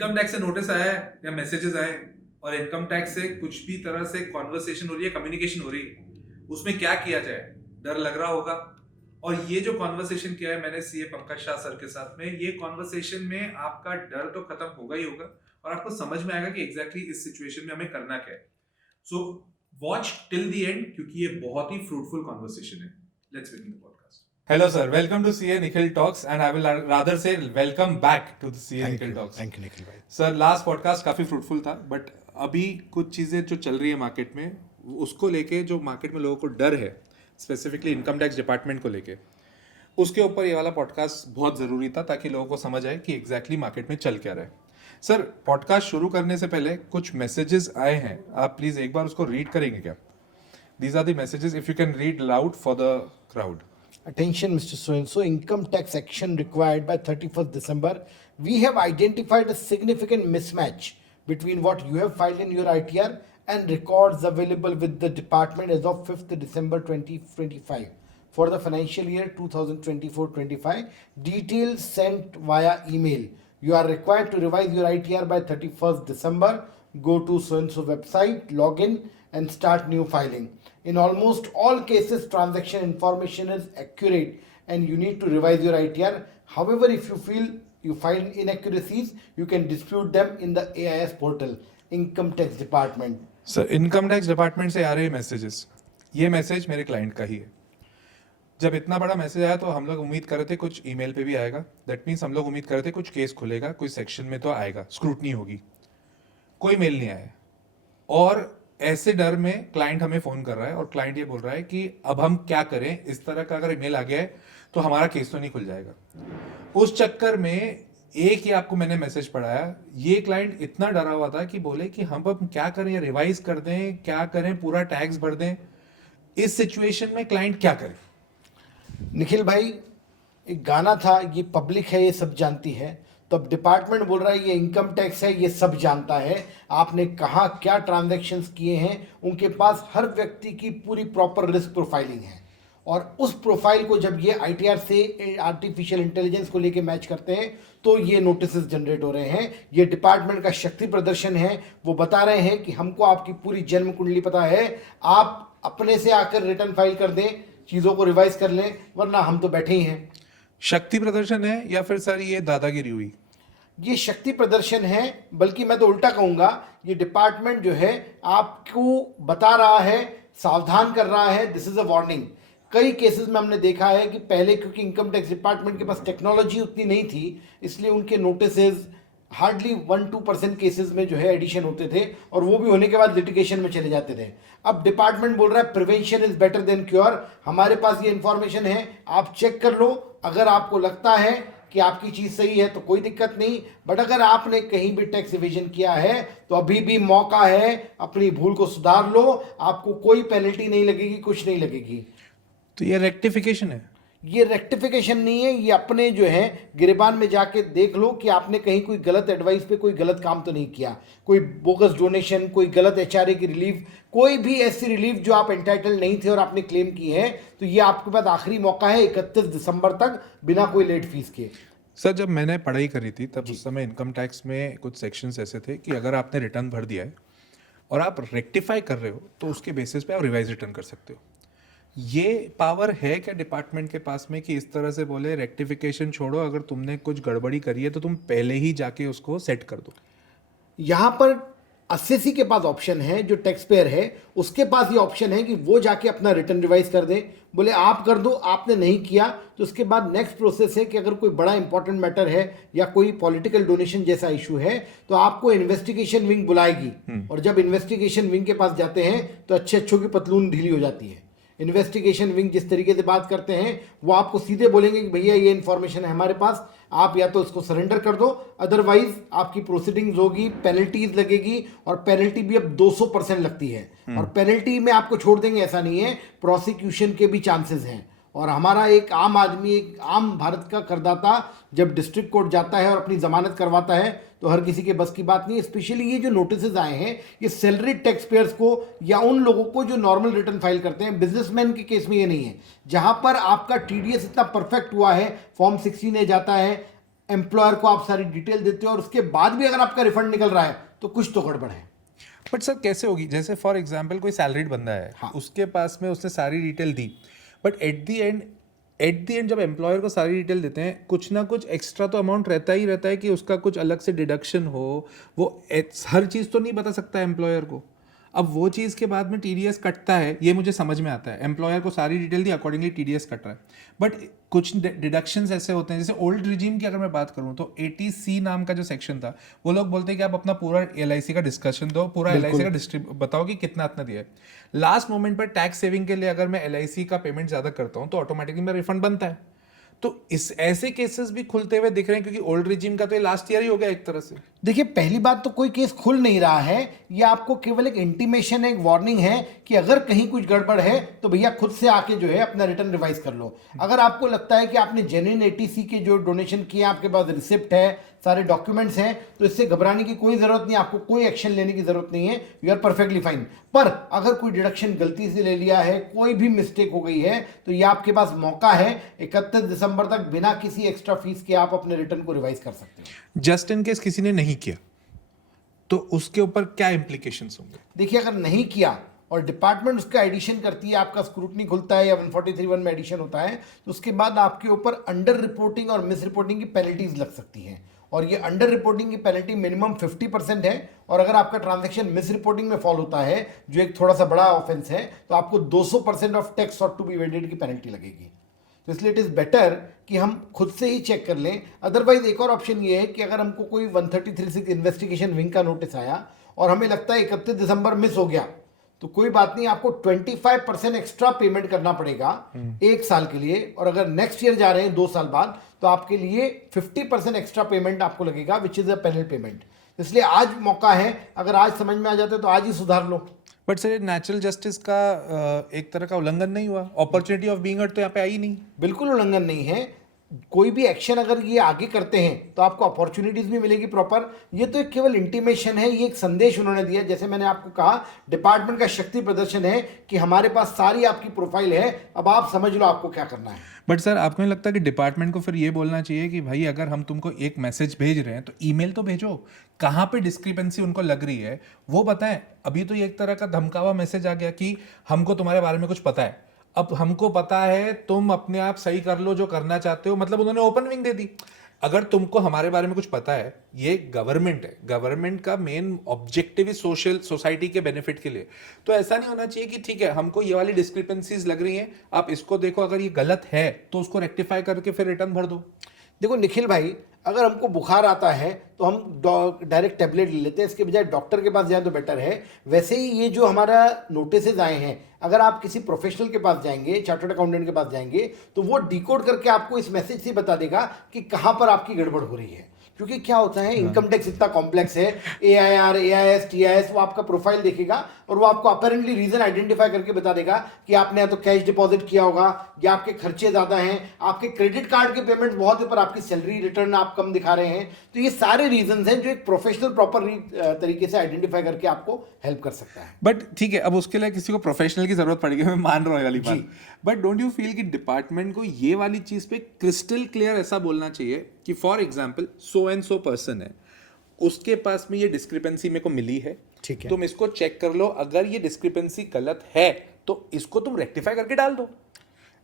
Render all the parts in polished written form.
Income tax से notice आया है या मैसेजेस आए और इनकम टैक्स से कुछ भी तरह से कॉन्वर्सेशन हो रही है, कम्युनिकेशन हो रही है, उसमें क्या किया जाए, डर लग रहा होगा। और ये जो कॉन्वर्सेशन किया है मैंने सीए पंकज शाह सर के साथ में, ये कॉन्वर्सेशन में आपका डर तो खत्म होगा ही होगा और आपको समझ में आएगा कि एग्जैक्टली इस सिचुएशन में हमें करना क्या है। So watch till the end, क्योंकि ये बहुत ही फ्रूटफुल कॉन्वर्सेशन है। Let's begin the podcast. Hello, sir. Welcome to CA Nikhil Talks, and I will rather say welcome back to the CA Nikhil Talks. Thank you, Nikhil भाई. Sir, last podcast काफी fruitful था, but अभी कुछ चीजें जो चल रही है मार्केट में, उसको लेके जो मार्केट में लोगों को डर है, स्पेसिफिकली इनकम टैक्स डिपार्टमेंट को लेके, उसके ऊपर ये वाला पॉडकास्ट बहुत ज़रूरी था ताकि लोगों को समझ आए कि एग्जैक्टली मार्केट में चल क्या रहा है। सर, पॉडकास्ट शुरू करने से पहले कुछ मैसेजेस आए हैं, आप प्लीज़ एक बार उसको रीड करेंगे क्या? These are the messages, if you can read loud for the crowd. Attention, Mr. So-and-so, income tax action required by 31st December. We have identified a significant mismatch between what you have filed in your ITR and records available with the department as of 5th December 2025 for the financial year 2024-25. Details sent via email. You are required to revise your ITR by 31st December. Go to so-and-so website, log in and start new filing. In almost all cases, transaction information is accurate and you need to revise your ITR. However, if you feel you find inaccuracies, you can dispute them in the AIS portal, Income Tax Department. Sir, income tax department से आ रहे messages, ये message मेरे client का ही है. जब इतना बड़ा message आया तो हम लोग उम्मीद कर रहे थे कुछ ईमेल पे भी आएगा. दैट मीन्स हम लोग उम्मीद कर रहे थे कुछ केस खुलेगा, कोई सेक्शन में तो आएगा, स्क्रूटनी होगी. कोई मेल नहीं आया और ऐसे डर में क्लाइंट हमें फ़ोन कर रहा है और क्लाइंट ये बोल रहा है कि अब हम क्या करें, इस तरह का अगर ईमेल आ गया है तो हमारा केस तो नहीं खुल जाएगा. उस चक्कर में एक ही आपको मैंने मैसेज पढ़ाया, ये क्लाइंट इतना डरा हुआ था कि बोले कि हम अब क्या करें, रिवाइज कर दें, क्या करें, पूरा टैक्स भर दें. इस सिचुएशन में क्लाइंट क्या करे? निखिल भाई, एक गाना था, ये पब्लिक है ये सब जानती है, तो अब डिपार्टमेंट बोल रहा है ये इनकम टैक्स है ये सब जानता है, आपने कहाँ क्या ट्रांजैक्शंस किए हैं, उनके पास हर व्यक्ति की पूरी प्रॉपर रिस्क प्रोफाइलिंग है. और उस प्रोफाइल को जब ये आईटीआर से आर्टिफिशियल इंटेलिजेंस को लेके मैच करते हैं तो ये नोटिसेस जनरेट हो रहे हैं. ये डिपार्टमेंट का शक्ति प्रदर्शन है. वो बता रहे हैं कि हमको आपकी पूरी जन्म कुंडली पता है, आप अपने से आकर रिटर्न फाइल कर दें, चीज़ों को रिवाइज कर लें, वरना हम तो बैठे ही हैं. शक्ति प्रदर्शन है या फिर सर ये दादागिरी हुई? ये शक्ति प्रदर्शन है, बल्कि मैं तो उल्टा कहूँगा, ये डिपार्टमेंट जो है आपको बता रहा है, सावधान कर रहा है. This is a warning. कई केसेस में हमने देखा है कि पहले क्योंकि इनकम टैक्स डिपार्टमेंट के पास टेक्नोलॉजी उतनी नहीं थी, इसलिए उनके नोटिसेज हार्डली 1-2% केसेस में जो है एडिशन होते थे और वो भी होने के बाद लिटिगेशन में चले जाते थे. अब डिपार्टमेंट बोल रहा है prevention is better than cure. हमारे पास ये इन्फॉर्मेशन है, आप चेक कर लो. अगर आपको लगता है कि आपकी चीज़ सही है तो कोई दिक्कत नहीं, बट अगर आपने कहीं भी टैक्स इवेजन किया है तो अभी भी मौका है, अपनी भूल को सुधार लो. आपको कोई पेनल्टी नहीं लगेगी, कुछ नहीं लगेगी. तो ये रेक्टिफिकेशन है? ये रेक्टिफिकेशन नहीं है, ये अपने जो है गिरबान में जाके देख लो कि आपने कहीं कोई गलत एडवाइस पे कोई गलत काम तो नहीं किया, कोई बोगस डोनेशन, कोई गलत एचआरए की रिलीफ, कोई भी ऐसी रिलीफ जो आप एंटाइटल नहीं थे और आपने क्लेम की है, तो ये आपके पास आखिरी मौका है 31 दिसंबर तक बिना कोई लेट फीस के. सर, जब मैंने पढ़ाई करी थी तब उस समय इनकम टैक्स में कुछ सेक्शंस ऐसे थे कि अगर आपने रिटर्न भर दिया है और आप रेक्टिफाई कर रहे हो तो उसके बेसिस पे आप रिवाइज रिटर्न कर सकते हो. ये पावर है क्या डिपार्टमेंट के पास में कि इस तरह से बोले रेक्टिफिकेशन छोड़ो, अगर तुमने कुछ गड़बड़ी करी है तो तुम पहले ही जाके उसको सेट कर दो? यहाँ पर असेसी के पास ऑप्शन है, जो टैक्स पेयर है उसके पास ये ऑप्शन है कि वो जाके अपना रिटर्न रिवाइज कर दें. बोले आप कर दो, आपने नहीं किया तो उसके बाद नेक्स्ट प्रोसेस है कि अगर कोई बड़ा इंपॉर्टेंट मैटर है या कोई पॉलिटिकल डोनेशन जैसा इशू है तो आपको इन्वेस्टिगेशन विंग बुलाएगी. और जब इन्वेस्टिगेशन विंग के पास जाते हैं तो अच्छों की पतलून ढीली हो जाती है. इन्वेस्टिगेशन विंग जिस तरीके से बात करते हैं वो आपको सीधे बोलेंगे कि भैया ये इन्फॉर्मेशन है हमारे पास, आप या तो इसको सरेंडर कर दो, अदरवाइज आपकी प्रोसीडिंग्स होगी, पेनल्टीज लगेगी. और पेनल्टी भी अब 200% लगती है. और पेनल्टी में आपको छोड़ देंगे ऐसा नहीं है, प्रोसिक्यूशन के भी चांसेस हैं. और हमारा एक आम आदमी, एक आम भारत का करदाता जब डिस्ट्रिक्ट कोर्ट जाता है और अपनी जमानत करवाता है तो हर किसी के बस की बात नहीं है. स्पेशली ये जो नोटिसेज आए हैं ये सैलरी टैक्स पेयर्स को या उन लोगों को जो नॉर्मल रिटर्न फाइल करते हैं. बिजनेसमैन के केस में ये नहीं है, जहां पर आपका टीडीएस इतना परफेक्ट हुआ है, फॉर्म 16 जाता है, एम्प्लॉयर को आप सारी डिटेल देते हो और उसके बाद भी अगर आपका रिफंड निकल रहा है तो कुछ तो गड़बड़ है। बट सर कैसे होगी? जैसे फॉर एग्जांपल कोई सैलरीड बंदा है, हाँ। उसके पास में उसने सारी detail the, but at the end जब एम्प्लॉयर को सारी डिटेल देते हैं, कुछ ना कुछ एक्स्ट्रा तो अमाउंट रहता है कि उसका कुछ अलग से डिडक्शन हो। वो हर चीज़ तो नहीं बता सकता एम्प्लॉयर को। अब वो चीज़ के बाद में टीडीएस कटता है, ये मुझे समझ में आता है। एम्प्लॉयर को सारी डिटेल दी, अकॉर्डिंगली टीडीएस कट रहा है। बट कुछ डिडक्शंस ऐसे होते हैं, जैसे ओल्ड रिजीम की अगर मैं बात करूं तो 80C नाम का जो सेक्शन था, वो लोग बोलते हैं कि आप अपना पूरा एलआईसी का डिस्कशन दो, पूरा एलआईसी का बताओ कि कितना दिया है। लास्ट मोमेंट पर टैक्स सेविंग के लिए अगर मैं एलआईसी का पेमेंट ज़्यादा करता हूँ तो ऑटोमेटिकली मेरा रिफंड बनता है। तो इस ऐसे केसेस भी खुलते हुए दिख रहे हैं, क्योंकि ओल्ड रिजीम का तो ये लास्ट ईयर ही हो गया एक तरह से। देखिए, पहली बात तो कोई केस खुल नहीं रहा है, ये आपको केवल एक इंटीमेशन, एक वार्निंग है कि अगर कहीं कुछ गड़बड़ है तो भैया खुद से आके जो है अपना रिटर्न रिवाइज कर लो। अगर आपको लगता है कि आपने जेन्युइन 80C के जो डोनेशन किए, आपके पास रिसिप्ट है, सारे डॉक्यूमेंट्स हैं, तो इससे घबराने की कोई जरूरत नहीं, आपको कोई एक्शन लेने की जरूरत नहीं है, यू आर परफेक्टली फाइन। पर अगर कोई डिडक्शन गलती से ले लिया है, कोई भी मिस्टेक हो गई है, तो ये आपके पास मौका है 31 दिसंबर तक बिना किसी एक्स्ट्रा फीस के आप अपने रिटर्न को रिवाइज कर सकते हो। जस्ट इन केस किसी ने नहीं किया तो उसके ऊपर क्या इम्प्लीकेशंस होंगे? देखिए, अगर नहीं किया और डिपार्टमेंट उसका एडिशन करती है, आपका स्क्रूटनी खुलता है या 143(1) में एडिशन होता है, तो उसके बाद आपके ऊपर अंडर रिपोर्टिंग और मिस रिपोर्टिंग की पेनल्टीज लग सकती हैं। और ये अंडर रिपोर्टिंग की पेनल्टी मिनिमम 50% है, और अगर आपका ट्रांजैक्शन मिस रिपोर्टिंग में फॉल होता है, जो एक थोड़ा सा बड़ा ऑफेंस है, तो आपको 200% ऑफ टैक्स और टू बी वेडेड की पेनल्टी लगेगी। तो इसलिए इट इज़ बेटर कि हम खुद से ही चेक कर लें। अदरवाइज एक और ऑप्शन ये है कि अगर हमको कोई 133(6) इन्वेस्टिगेशन विंग का नोटिस आया और हमें लगता है 31 दिसंबर मिस हो गया, तो कोई बात नहीं, आपको 25% एक्स्ट्रा पेमेंट करना पड़ेगा 1 साल के लिए। और अगर नेक्स्ट ईयर जा रहे हैं 2 साल बाद, तो आपके लिए 50% एक्स्ट्रा पेमेंट आपको लगेगा, which is a penal payment. इसलिए आज मौका है, अगर आज समझ में आ जाता है तो आज ही सुधार लो। बट सर, नेचुरल जस्टिस का एक तरह का उल्लंघन नहीं हुआ? अपॉर्चुनिटी ऑफ बीइंग हर्ड तो यहाँ पे आई नहीं। बिल्कुल उल्लंघन नहीं है। कोई भी एक्शन अगर ये आगे करते हैं तो आपको अपॉर्चुनिटीज भी मिलेगी प्रॉपर। ये तो एक केवल इंटीमेशन है, ये एक संदेश उन्होंने दिया। जैसे मैंने आपको कहा, डिपार्टमेंट का शक्ति प्रदर्शन है कि हमारे पास सारी आपकी प्रोफाइल है, अब आप समझ लो आपको क्या करना है। बट सर, आपको नहीं लगता कि डिपार्टमेंट को फिर ये बोलना चाहिए कि भाई अगर हम तुमको एक मैसेज भेज रहे हैं तो ईमेल तो भेजो, कहाँ पे डिस्क्रिपेंसी उनको लग रही है वो बताएं। अभी तो ये एक तरह का धमकावा मैसेज आ गया कि हमको तुम्हारे बारे में कुछ पता है, अब हमको पता है, तुम अपने आप सही कर लो जो करना चाहते हो। मतलब उन्होंने ओपन विंग दे दी। अगर तुमको हमारे बारे में कुछ पता है, ये गवर्नमेंट है, गवर्नमेंट का मेन ऑब्जेक्टिव है सोसाइटी के बेनिफिट के लिए, तो ऐसा नहीं होना चाहिए कि ठीक है हमको ये वाली डिस्क्रिपेंसीज लग रही हैं, आप इसको देखो, अगर ये गलत है तो उसको रेक्टिफाई करके फिर रिटर्न भर दो। देखो निखिल भाई, अगर हमको बुखार आता है तो हम डायरेक्ट टैबलेट ले लेते हैं, इसके बजाय डॉक्टर के पास जाए तो बेटर है। वैसे ही ये जो हमारा नोटिसेज आए हैं, अगर आप किसी प्रोफेशनल के पास जाएंगे, चार्टर्ड अकाउंटेंट के पास जाएंगे, तो वो डिकोड करके आपको इस मैसेज से बता देगा कि कहाँ पर आपकी गड़बड़ हो रही है। क्योंकि क्या होता है, इनकम टैक्स इतना कॉम्प्लेक्स है, AIR, AIS, TIS, वो आपका प्रोफाइल देखेगा और वो आपको अपेरेंटली रीजन आइडेंटिफाई करके बता देगा कि आपने या तो कैश डिपॉजिट किया होगा, या आपके खर्चे ज़्यादा हैं, आपके क्रेडिट कार्ड के पेमेंट बहुत है पर आपकी सैलरी रिटर्न आप कम दिखा रहे हैं। तो ये सारे रीजंस हैं जो एक प्रोफेशनल प्रॉपर तरीके से आइडेंटिफाई करके आपको हेल्प कर सकता है। बट ठीक है, अब उसके लिए किसी को प्रोफेशनल की जरूरत पड़ेगी, मैं मान रहा हूँ वाली बात। बट डोंट यू फील कि डिपार्टमेंट को ये वाली चीज पे क्रिस्टल क्लियर ऐसा बोलना चाहिए कि for example so and so person है, उसके पास में ये डिस्क्रिपेंसी मेरे को मिली है, ठीक है, तुम इसको चेक कर लो, अगर ये डिस्क्रिपेंसी गलत है तो इसको तुम रेक्टिफाई करके डाल दो।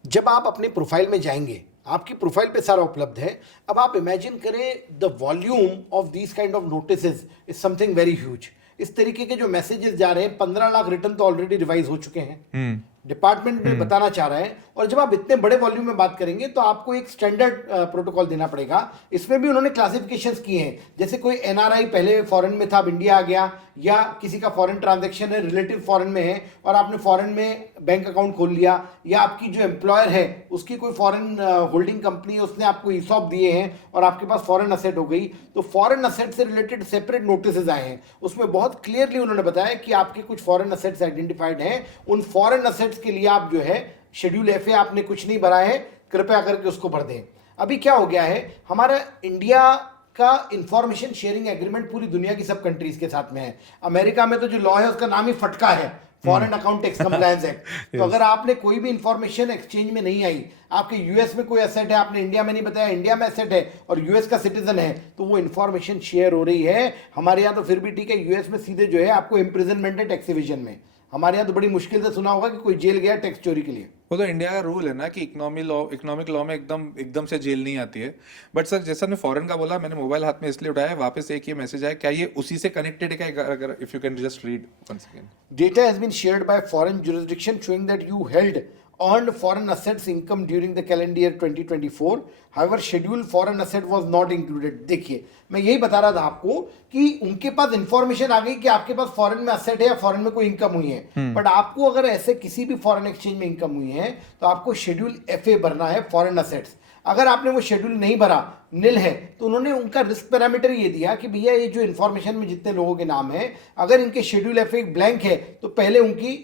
जब आप अपने प्रोफाइल में जाएंगे, आपकी प्रोफाइल पे सारा उपलब्ध है। अब आप इमेजिन करें, the volume of these kind of notices is something very huge. इस तरीके के जो मैसेजेस जा रहे हैं, 15 लाख रिटर्न तो ऑलरेडी रिवाइज हो चुके हैं, डिपार्टमेंट में बताना चाह रहा है। और जब आप इतने बड़े वॉल्यूम में बात करेंगे तो आपको एक स्टैंडर्ड प्रोटोकॉल देना पड़ेगा। इसमें भी उन्होंने क्लासिफिकेशंस किए हैं, जैसे कोई NRI पहले फॉरेन में था, अब इंडिया आ गया, या किसी का फॉरेन ट्रांजैक्शन है, रिलेटिव फॉरेन में है और आपने फॉरेन में बैंक अकाउंट खोल लिया, या आपकी जो एम्प्लॉयर है उसकी कोई फॉरेन होल्डिंग कंपनी है, उसने आपको ESOP दिए हैं और आपके पास फॉरेन असेट हो गई, तो फॉरेन असेट से रिलेटेड सेपरेट नोटिस आए हैं। उसमें बहुत क्लियरली उन्होंने बताया कि आपके कुछ फॉरेन असेट्स आइडेंटिफाइड हैं, उन फॉरेन असेट्स के लिए आप जो है शेड्यूल FA आपने कुछ नहीं भरा है, कृपया करके उसको भर दें। अभी क्या हो गया है, हमारा इंडिया का इंफॉर्मेशन शेयरिंग एग्रीमेंट पूरी दुनिया की सब कंट्रीज के साथ में है। अमेरिका में तो जो लॉ है उसका नाम ही फटका है, foreign account tax compliance act. तो अगर आपने कोई भी इंफॉर्मेशन एक्सचेंज में नहीं आई, आपके यूएस में कोई एसेट है, आपने इंडिया में नहीं बताया, इंडिया में एसेट है और यूएस का सिटीजन है, तो वो इंफॉर्मेशन शेयर हो रही है। हमारे यहाँ तो फिर भी ठीक है, यूएस में सीधे जो है आपको इम्प्रिजनमेंट है टैक्स एविजन में। हमारे यहाँ तो बड़ी मुश्किल से सुना होगा कि कोई जेल गया टैक्स चोरी के लिए। वो तो इंडिया का रूल है ना कि इकोनॉमिक लॉ में एकदम से जेल नहीं आती है। बट सर जैसा ने फॉरेन का बोला, मैंने मोबाइल हाथ में इसलिए उठाया, वापस एक ये मैसेज आया, क्या ये उसी से कनेक्टेड है क्या? अगर if you can just read once again. Data has been shared by foreign jurisdiction showing that you held earned foreign assets income during the calendar year 2024. However, scheduled foreign asset was not included. देखिए, मैं यही बता रहा था आपको कि उनके पास information आ गई कि आपके पास फॉरेन में असेट है या फॉरेन में कोई इनकम हुई है, बट आपको अगर ऐसे किसी भी फॉरेन एक्सचेंज में इनकम हुई है तो आपको शेड्यूल FA भरना है फॉरेन असेट्स। अगर आपने वो शेड्यूल नहीं भरा, नील है, तो उन्होंने उनका रिस्क पैरामीटर ये दिया कि भैया ये जो इन्फॉर्मेशन में जितने लोगों के नाम है, अगर इनके शेड्यूल FA ब्लैंक है तो पहले उनकी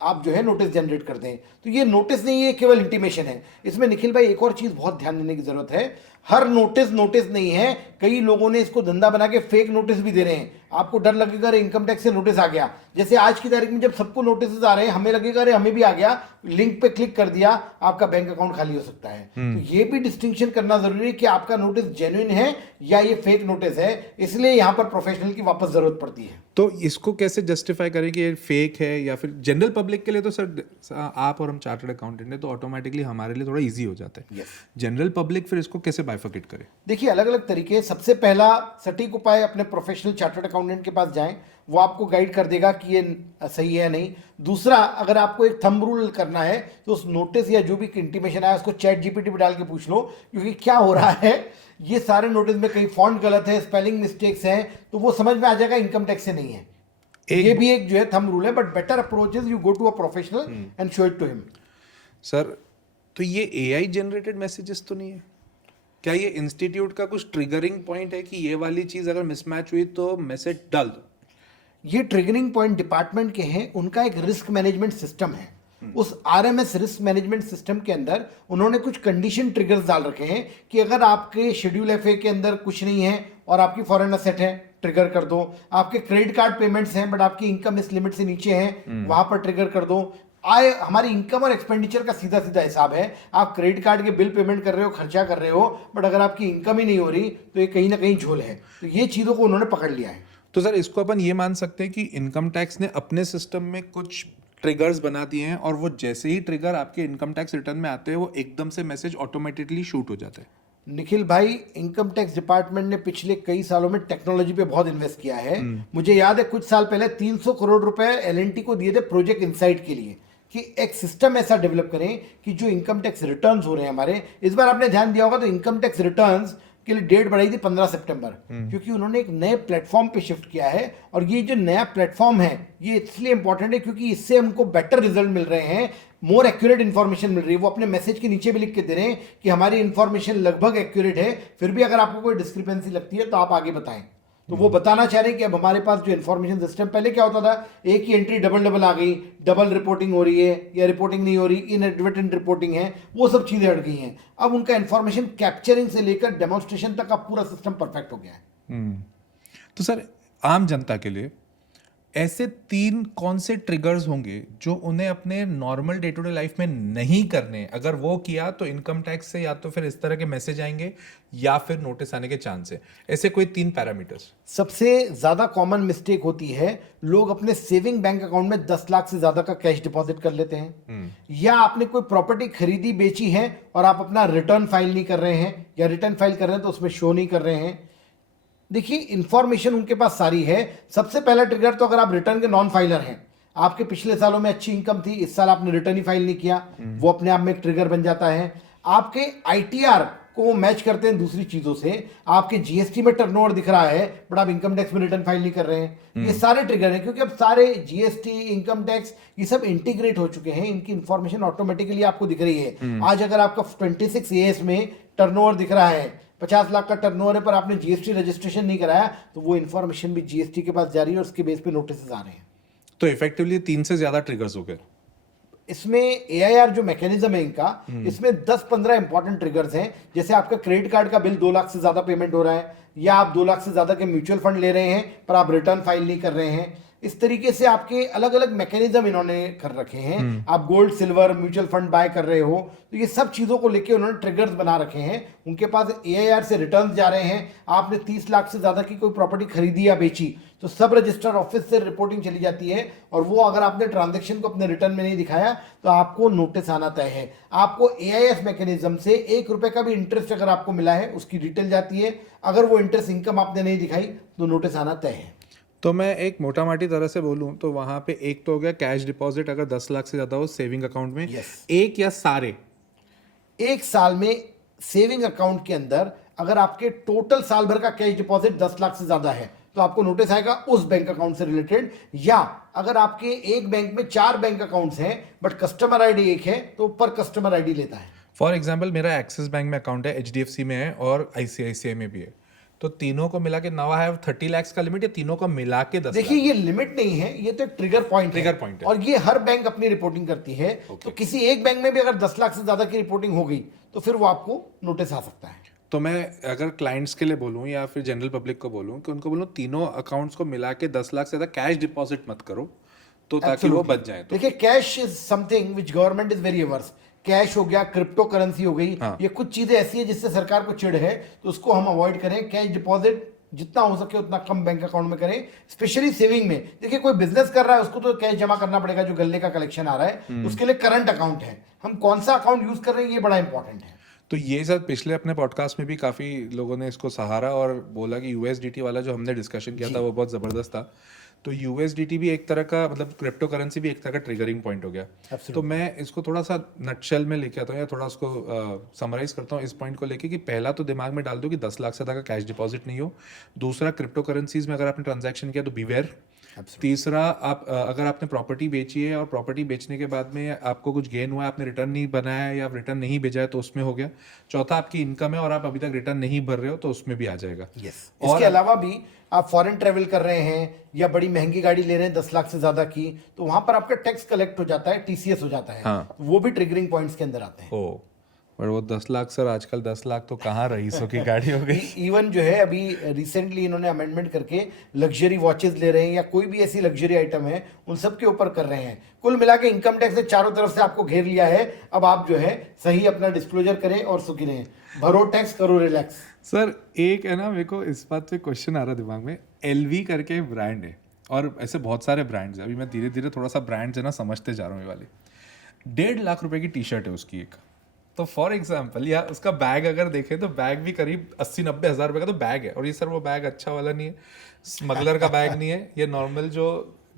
आप जो है नोटिस जनरेट कर दें। तो ये नोटिस नहीं है, केवल इंटीमेशन है। इसमें निखिल भाई एक और चीज बहुत ध्यान देने की जरूरत है, हर नोटिस नहीं है। कई लोगों ने इसको धंधा बना के फेक नोटिस भी दे रहे हैं। आपको डर लगेगा अरे इनकम टैक्स से नोटिस आ गया, जैसे आज की तारीख में जब सबको नोटिस आ रहे हैं, हमें लगेगा अरे हमें भी आ गया, लिंक पे क्लिक कर दिया, आपका बैंक अकाउंट खाली हो सकता है। तो ये भी डिस्टिंक्शन करना जरूरी है कि आपका नोटिस जेन्युइन है या ये फेक नोटिस है। इसलिए यहाँ पर प्रोफेशनल की वापस जरूरत पड़ती है। तो इसको कैसे जस्टिफाई करें कि ये फेक है या फिर जनरल पब्लिक के लिए तो सर आप और हम चार्टर्ड अकाउंटेंट है तो ऑटोमेटिकली हमारे लिए थोड़ा इजी हो जाता है। जनरल पब्लिक फिर इसको कैसे बाइफरकेट करे? देखिए, अलग अलग तरीके। सबसे पहला सटीक उपाय, अपने प्रोफेशनल चार्टर्ड अकाउंटेंट के पास जाएं, वो आपको गाइड कर देगा कि ये सही है नहीं। दूसरा, अगर आपको एक थंब रूल करना है तो उस नोटिस या जो भी इंटीमेशन आया उसको चैट जीपीटी पे डाल के पूछ लो, क्योंकि क्या हो रहा है, ये सारे नोटिस में कहीं फॉन्ट गलत है, स्पेलिंग मिस्टेक्स हैं, तो वो समझ में आ जाएगा इनकम टैक्स से नहीं है। ये भी एक जो है थंब रूल है, but better approach is you go to a professional and show it to him. Sir तो ये AI जनरेटेड मैसेजेस तो नहीं है क्या? ये इंस्टीट्यूट का कुछ ट्रिगरिंग पॉइंट है कि ये वाली चीज अगर मिसमैच हुई तो मैसेज डाल दो? ये ट्रिगरिंग पॉइंट डिपार्टमेंट के हैं, उनका एक रिस्क मैनेजमेंट सिस्टम है। उस RMS रिस्क मैनेजमेंट सिस्टम के अंदर उन्होंने कुछ कंडीशन ट्रिगर्स डाल रखे हैं कि अगर आपके शेड्यूल FA के अंदर कुछ नहीं है और आपकी फॉरेन असेट है, ट्रिगर कर दो। आपके क्रेडिट कार्ड पेमेंट्स हैं बट आपकी इनकम इस लिमिट से नीचे है, वहां पर ट्रिगर कर दो। आय, हमारी इनकम और एक्सपेंडिचर का सीधा सीधा हिसाब है। आप क्रेडिट कार्ड के बिल पेमेंट कर रहे हो, खर्चा कर रहे हो, बट अगर आपकी इनकम ही नहीं हो रही तो ये कहीं ना कहीं झोल है। तो ये चीज़ों को उन्होंने पकड़ लिया है। तो सर इसको अपन ये मान सकते हैं कि इनकम टैक्स ने अपने सिस्टम में कुछ ट्रिगर्स बना दिए हैं और वो जैसे ही ट्रिगर आपके इनकम टैक्स रिटर्न में आते हैं वो एकदम से मैसेज ऑटोमेटिकली शूट हो जाता है। निखिल भाई, इनकम टैक्स डिपार्टमेंट ने पिछले कई सालों में टेक्नोलॉजी पे बहुत इन्वेस्ट किया है। मुझे याद है कुछ साल पहले 300 करोड़ रुपए L&T को दिए थे प्रोजेक्ट इनसाइट के लिए कि एक सिस्टम ऐसा डेवलप करें कि जो इनकम टैक्स रिटर्न्स हो रहे हैं हमारे, इस बार आपने ध्यान दिया होगा तो इनकम टैक्स रिटर्न्स के लिए डेट बढ़ाई थी 15 सितंबर, क्योंकि उन्होंने एक नए प्लेटफॉर्म पे शिफ्ट किया है। और ये जो नया प्लेटफॉर्म है ये इसलिए इंपॉर्टेंट है क्योंकि इससे हमको बेटर रिजल्ट मिल रहे हैं, मोर एक्यूरेट इन्फॉर्मेशन मिल रही है। वो अपने मैसेज के नीचे भी लिख के दे रहे हैं कि हमारी इन्फॉर्मेशन लगभग एक्यूरेट है, फिर भी अगर आपको कोई डिस्क्रिपेंसी लगती है तो आप आगे बताएं। तो वो बताना चाह रहे हैं कि अब हमारे पास जो इन्फॉर्मेशन सिस्टम, पहले क्या होता था, एक ही एंट्री डबल आ गई, डबल रिपोर्टिंग हो रही है या रिपोर्टिंग नहीं हो रही, इनएडवर्टेंट रिपोर्टिंग है, वो सब चीजें हट गई हैं। अब उनका इन्फॉर्मेशन कैप्चरिंग से लेकर डेमोन्स्ट्रेशन तक का पूरा सिस्टम परफेक्ट हो गया है। तो सर आम जनता के लिए ऐसे 3 कौन से ट्रिगर्स होंगे जो उन्हें अपने normal day to day life में नहीं करने, अगर वो किया तो इनकम टैक्स से या तो फिर इस तरह के मैसेज आएंगे या फिर नोटिस आने के चांस है? ऐसे कोई 3 पैरामीटर्स। सबसे ज्यादा कॉमन मिस्टेक होती है, लोग अपने सेविंग बैंक अकाउंट में 10 लाख से ज्यादा का कैश डिपॉजिट कर लेते हैं, या आपने कोई प्रॉपर्टी खरीदी बेची है और आप अपना रिटर्न फाइल नहीं कर रहे हैं, या रिटर्न फाइल कर रहे हैं तो उसमें शो नहीं कर रहे हैं। देखिए, इंफॉर्मेशन उनके पास सारी है। सबसे पहला ट्रिगर तो अगर आप रिटर्न के नॉन फाइलर हैं, आपके पिछले सालों में अच्छी इनकम थी, इस साल आपने रिटर्न ही फाइल नहीं किया, वो अपने आप में एक ट्रिगर बन जाता है। आपके ITR को मैच करते हैं दूसरी चीजों से, आपके GST में टर्नओवर दिख रहा है बट आप इनकम टैक्स में रिटर्न फाइल नहीं कर रहे हैं। ये सारे ट्रिगर हैं क्योंकि अब सारे GST, इनकम टैक्स, ये सब इंटीग्रेट हो चुके हैं, इनकी इंफॉर्मेशन ऑटोमेटिकली आपको दिख रही है। आज अगर आपका 26 AS में टर्नओवर दिख रहा है, 50 लाख का टर्नओवर है पर आपने GST रजिस्ट्रेशन नहीं कराया, तो वो इन्फॉर्मेशन भी GST के पास जा रही है और उसके बेस पे नोटिस आ रहे हैं। तो इफेक्टिवली 3 से ज्यादा ट्रिगर्स हो गए। इसमें AIR जो मैकेनिज्म है इनका, इसमें 10-15 इंपॉर्टेंट ट्रिगर्स हैं। जैसे आपका क्रेडिट कार्ड का बिल 2 लाख से ज्यादा पेमेंट हो रहा है, या आप 2 लाख से ज्यादा के म्यूचुअल फंड ले रहे हैं पर आप रिटर्न फाइल नहीं कर रहे हैं। इस तरीके से आपके अलग अलग मैकेनिज्म इन्होंने कर रखे हैं। आप gold silver mutual fund buy कर रहे हो तो ये सब चीज़ों को लेके उन्होंने ट्रिगर्स बना रखे हैं। उनके पास AIR से रिटर्न्स जा रहे हैं। आपने 30 लाख से ज़्यादा की कोई प्रॉपर्टी खरीदी या बेची तो सब रजिस्टर्ड ऑफिस से रिपोर्टिंग चली जाती है, और वो अगर आपने ट्रांजैक्शन को अपने रिटर्न में नहीं दिखाया तो आपको नोटिस आना तय है। आपको AIS मैकेनिज्म से 1 रुपए का भी इंटरेस्ट अगर आपको मिला है उसकी डिटेल जाती है। अगर वो इंटरेस्ट इनकम आपने नहीं दिखाई तो नोटिस आना तय है। तो मैं एक मोटा माटी तरह से बोलूं तो वहाँ पे एक तो हो गया कैश डिपॉजिट अगर 10 लाख से ज़्यादा हो सेविंग अकाउंट में, Yes. एक या सारे। एक साल में सेविंग अकाउंट के अंदर अगर आपके टोटल साल भर का कैश डिपॉजिट 10 लाख से ज्यादा है तो आपको नोटिस आएगा उस बैंक अकाउंट से रिलेटेड। या अगर आपके एक बैंक में 4 बैंक अकाउंट्स हैं बट कस्टमर आईडी एक है तो पर कस्टमर आईडी लेता है। फॉर एग्जाम्पल मेरा एक्सिस बैंक में अकाउंट है, HDFC में है और ICICI में भी है, तो तीनों को मिला के नाउ आई हैव 30 लाख का लिमिट, या तीनों को मिला के 10 देखिए ये लिमिट नहीं है, ये तो एक ट्रिगर पॉइंट है। और ये हर बैंक अपनी रिपोर्टिंग करती है। तो किसी एक बैंक में भी अगर 10 लाख से ज्यादा की रिपोर्टिंग हो गई तो फिर वो आपको नोटिस आ सकता है। तो मैं अगर क्लाइंट्स के लिए बोलूं या फिर जनरल पब्लिक को बोलूं कि उनको बोलूं तीनों अकाउंट्स को मिला के 10 लाख से ज़्यादा कैश डिपॉजिट मत करो तो ताकि वो बच जाए। तो देखिए cash is something which government is very averse. Cash हो गया, क्रिप्टो करेंसी हो गई, ये कुछ चीजें ऐसी है जिससे सरकार को चिढ़ है, तो उसको हम अवॉइड करें। कैश डिपॉजिट जितना हो सके उतना कम बैंक अकाउंट में करें, स्पेशली सेविंग में। देखिए कोई बिजनेस कर रहा है उसको तो कैश जमा करना पड़ेगा, जो गल्ले का कलेक्शन आ रहा है उसके लिए करंट अकाउंट है। हम कौन सा अकाउंट यूज कर रहे हैं ये बड़ा इंपॉर्टेंट है। तो ये सब पिछले अपने पॉडकास्ट में भी काफ़ी लोगों ने इसको सहारा और बोला कि USDT वाला जो हमने डिस्कशन किया था वो बहुत ज़बरदस्त था। तो USDT भी एक तरह का मतलब क्रिप्टो करेंसी भी एक तरह का ट्रिगरिंग पॉइंट हो गया। तो मैं इसको थोड़ा सा नटशेल में लेके आता हूँ या थोड़ा उसको समराइज करता हूँ इस पॉइंट को लेके कि पहला तो दिमाग में डाल दो कि 10 लाख से ज़्यादा का कैश डिपॉजिट नहीं हो। दूसरा, क्रिप्टो करेंसीज में अगर आपने ट्रांजैक्शन किया तो बीवेयर। तीसरा, आप अगर आपने प्रॉपर्टी बेची है और प्रॉपर्टी बेचने के बाद में आपको कुछ गेन हुआ है, आपने रिटर्न नहीं बनाया है या रिटर्न नहीं भेजा है तो उसमें हो गया। चौथा, आपकी इनकम है और आप अभी तक रिटर्न नहीं भर रहे हो तो उसमें भी आ जाएगा। इसके अलावा भी आप फॉरेन ट्रेवल कर रहे हैं या बड़ी महंगी गाड़ी ले रहे हैं 10 लाख से ज्यादा की, तो वहां पर आपका टैक्स कलेक्ट हो जाता है, TCS हो जाता है। हाँ। वो भी ट्रिगरिंग पॉइंट्स के अंदर आते हैं। ओ, पर वो 10 लाख सर, आजकल 10 लाख तो कहाँ रईसों की गाड़ी हो गई। इवन जो है अभी रिसेंटली इन्होंने अमेंडमेंट करके लग्जरी वॉचेस ले रहे हैं या कोई भी ऐसी लग्जरी आइटम है उन सब के ऊपर कर रहे हैं। कुल मिला के इनकम टैक्स ने चारों तरफ से आपको घेर लिया है। अब आप जो है सही अपना डिस्क्लोजर करें और सुखी रहें। भरो टैक्स, करो रिलैक्स। सर एक है ना, मेरे को इस बात पे क्वेश्चन आ रहा दिमाग में, LV करके ब्रांड है और ऐसे बहुत सारे ब्रांड्स हैं। अभी मैं धीरे धीरे थोड़ा सा ब्रांड्स है ना समझते जा रहा हूँ। ये वाली 1.5 लाख रुपए की टी-शर्ट है उसकी एक। तो फॉर एग्जाम्पल, या उसका बैग अगर देखें तो बैग भी करीब 80-90 हज़ार रुपये का तो बैग है। और ये सर वो बैग अच्छा वाला नहीं है, स्मगलर का बैग नहीं है, ये नॉर्मल जो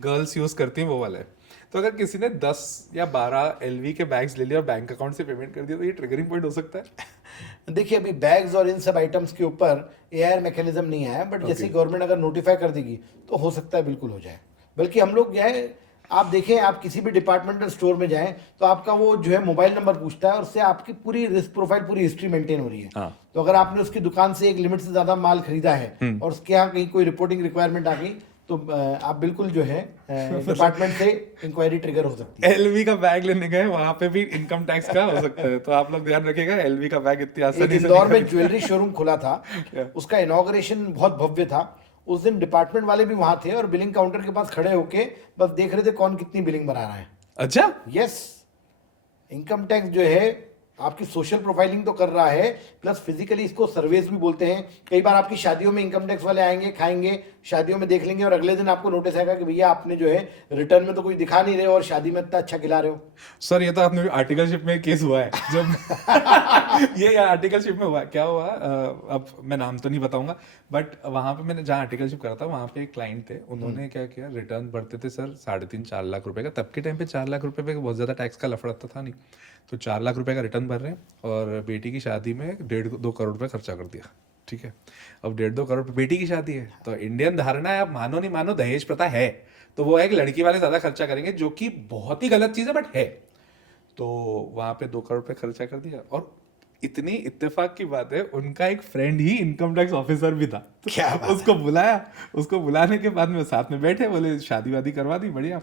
गर्ल्स यूज़ करती हैं वो वाला है। तो अगर किसी ने 10 या 12 LV के बैग्स ले लिया और बैंक अकाउंट से पेमेंट कर दिया तो ये ट्रिगरिंग पॉइंट हो सकता है। देखिए अभी बैग्स और इन सब आइटम्स के ऊपर AIR मैकेनिज्म नहीं आया, बट जैसे गवर्नमेंट अगर नोटिफाई कर देगी तो हो सकता है बिल्कुल हो जाए। बल्कि हम लोग जो है, आप देखें, आप किसी भी डिपार्टमेंटल स्टोर में जाएं तो आपका वो जो है मोबाइल नंबर पूछता है और उससे आपकी पूरी रिस्क प्रोफाइल, पूरी हिस्ट्री मेंटेन हो रही है। हाँ। तो अगर आपने उसकी दुकान से एक लिमिट से ज्यादा माल खरीदा है और उसके यहाँ कहीं कोई रिपोर्टिंग रिक्वायरमेंट आ गई तो आप बिल्कुल जो है डिपार्टमेंट से इंक्वायरी ट्रिगर हो सकती है। LV का बैग लेने गए, वहां पे भी इनकम टैक्स का हो सकता है, तो आप लोग ध्यान रखिएगा। LV का बैग इतनी आसानी से इंदौर में ज्वेलरी शोरूम खुला था, उसका इनॉग्रेशन बहुत भव्य था। उस दिन डिपार्टमेंट वाले भी वहां थे और बिलिंग काउंटर के पास खड़े होके बस देख रहे थे कौन कितनी बिलिंग बना रहा है। अच्छा, यस, इनकम टैक्स जो है आपकी सोशल प्रोफाइलिंग तो कर रहा है, प्लस फिजिकली इसको सर्वेस भी बोलते हैं। कई बार आपकी शादियों में इनकम टैक्स वाले आएंगे, खाएंगे, शादियों में देख लेंगे और अगले दिन आपको नोटिस आएगा कि भैया आपने जो है रिटर्न में तो कुछ दिखा नहीं रहे और शादी में इतना अच्छा खिला रहे हो। सर ये तो आपने आर्टिकलशिप में केस हुआ है जब ये आर्टिकलशिप में हुआ, क्या हुआ, अब मैं नाम तो नहीं बताऊंगा, बट वहां पे मैंने जहाँ आर्टिकलशिप करा था वहां पे एक क्लाइंट थे, उन्होंने क्या किया, रिटर्न भरते थे सर 3.5-4 लाख रुपए का। तब के टाइम पे 4 लाख रुपए पे बहुत ज्यादा टैक्स का लफड़ा था नहीं, तो 4 लाख रुपए का रिटर्न भर रहे हैं और बेटी की शादी में 1.5-2 करोड़ रुपए खर्चा कर दिया। ठीक है, अब 1.5-2 करोड़ बेटी की शादी है, तो इंडियन धारणा है, आप मानो नहीं मानो, दहेज प्रथा है, तो वो एक लड़की वाले ज्यादा खर्चा करेंगे, जो कि बहुत ही गलत चीज है बट है। तो वहां पे 2 करोड़ रुपए खर्चा कर दिया और इतनी इत्तेफाक की बात है, उनका एक फ्रेंड ही इनकम टैक्स ऑफिसर भी था। तो क्या बात? उसको बुलाया, उसको बुलाने के बाद में साथ में बैठे, बोले शादी वादी करवा दी, बढ़िया।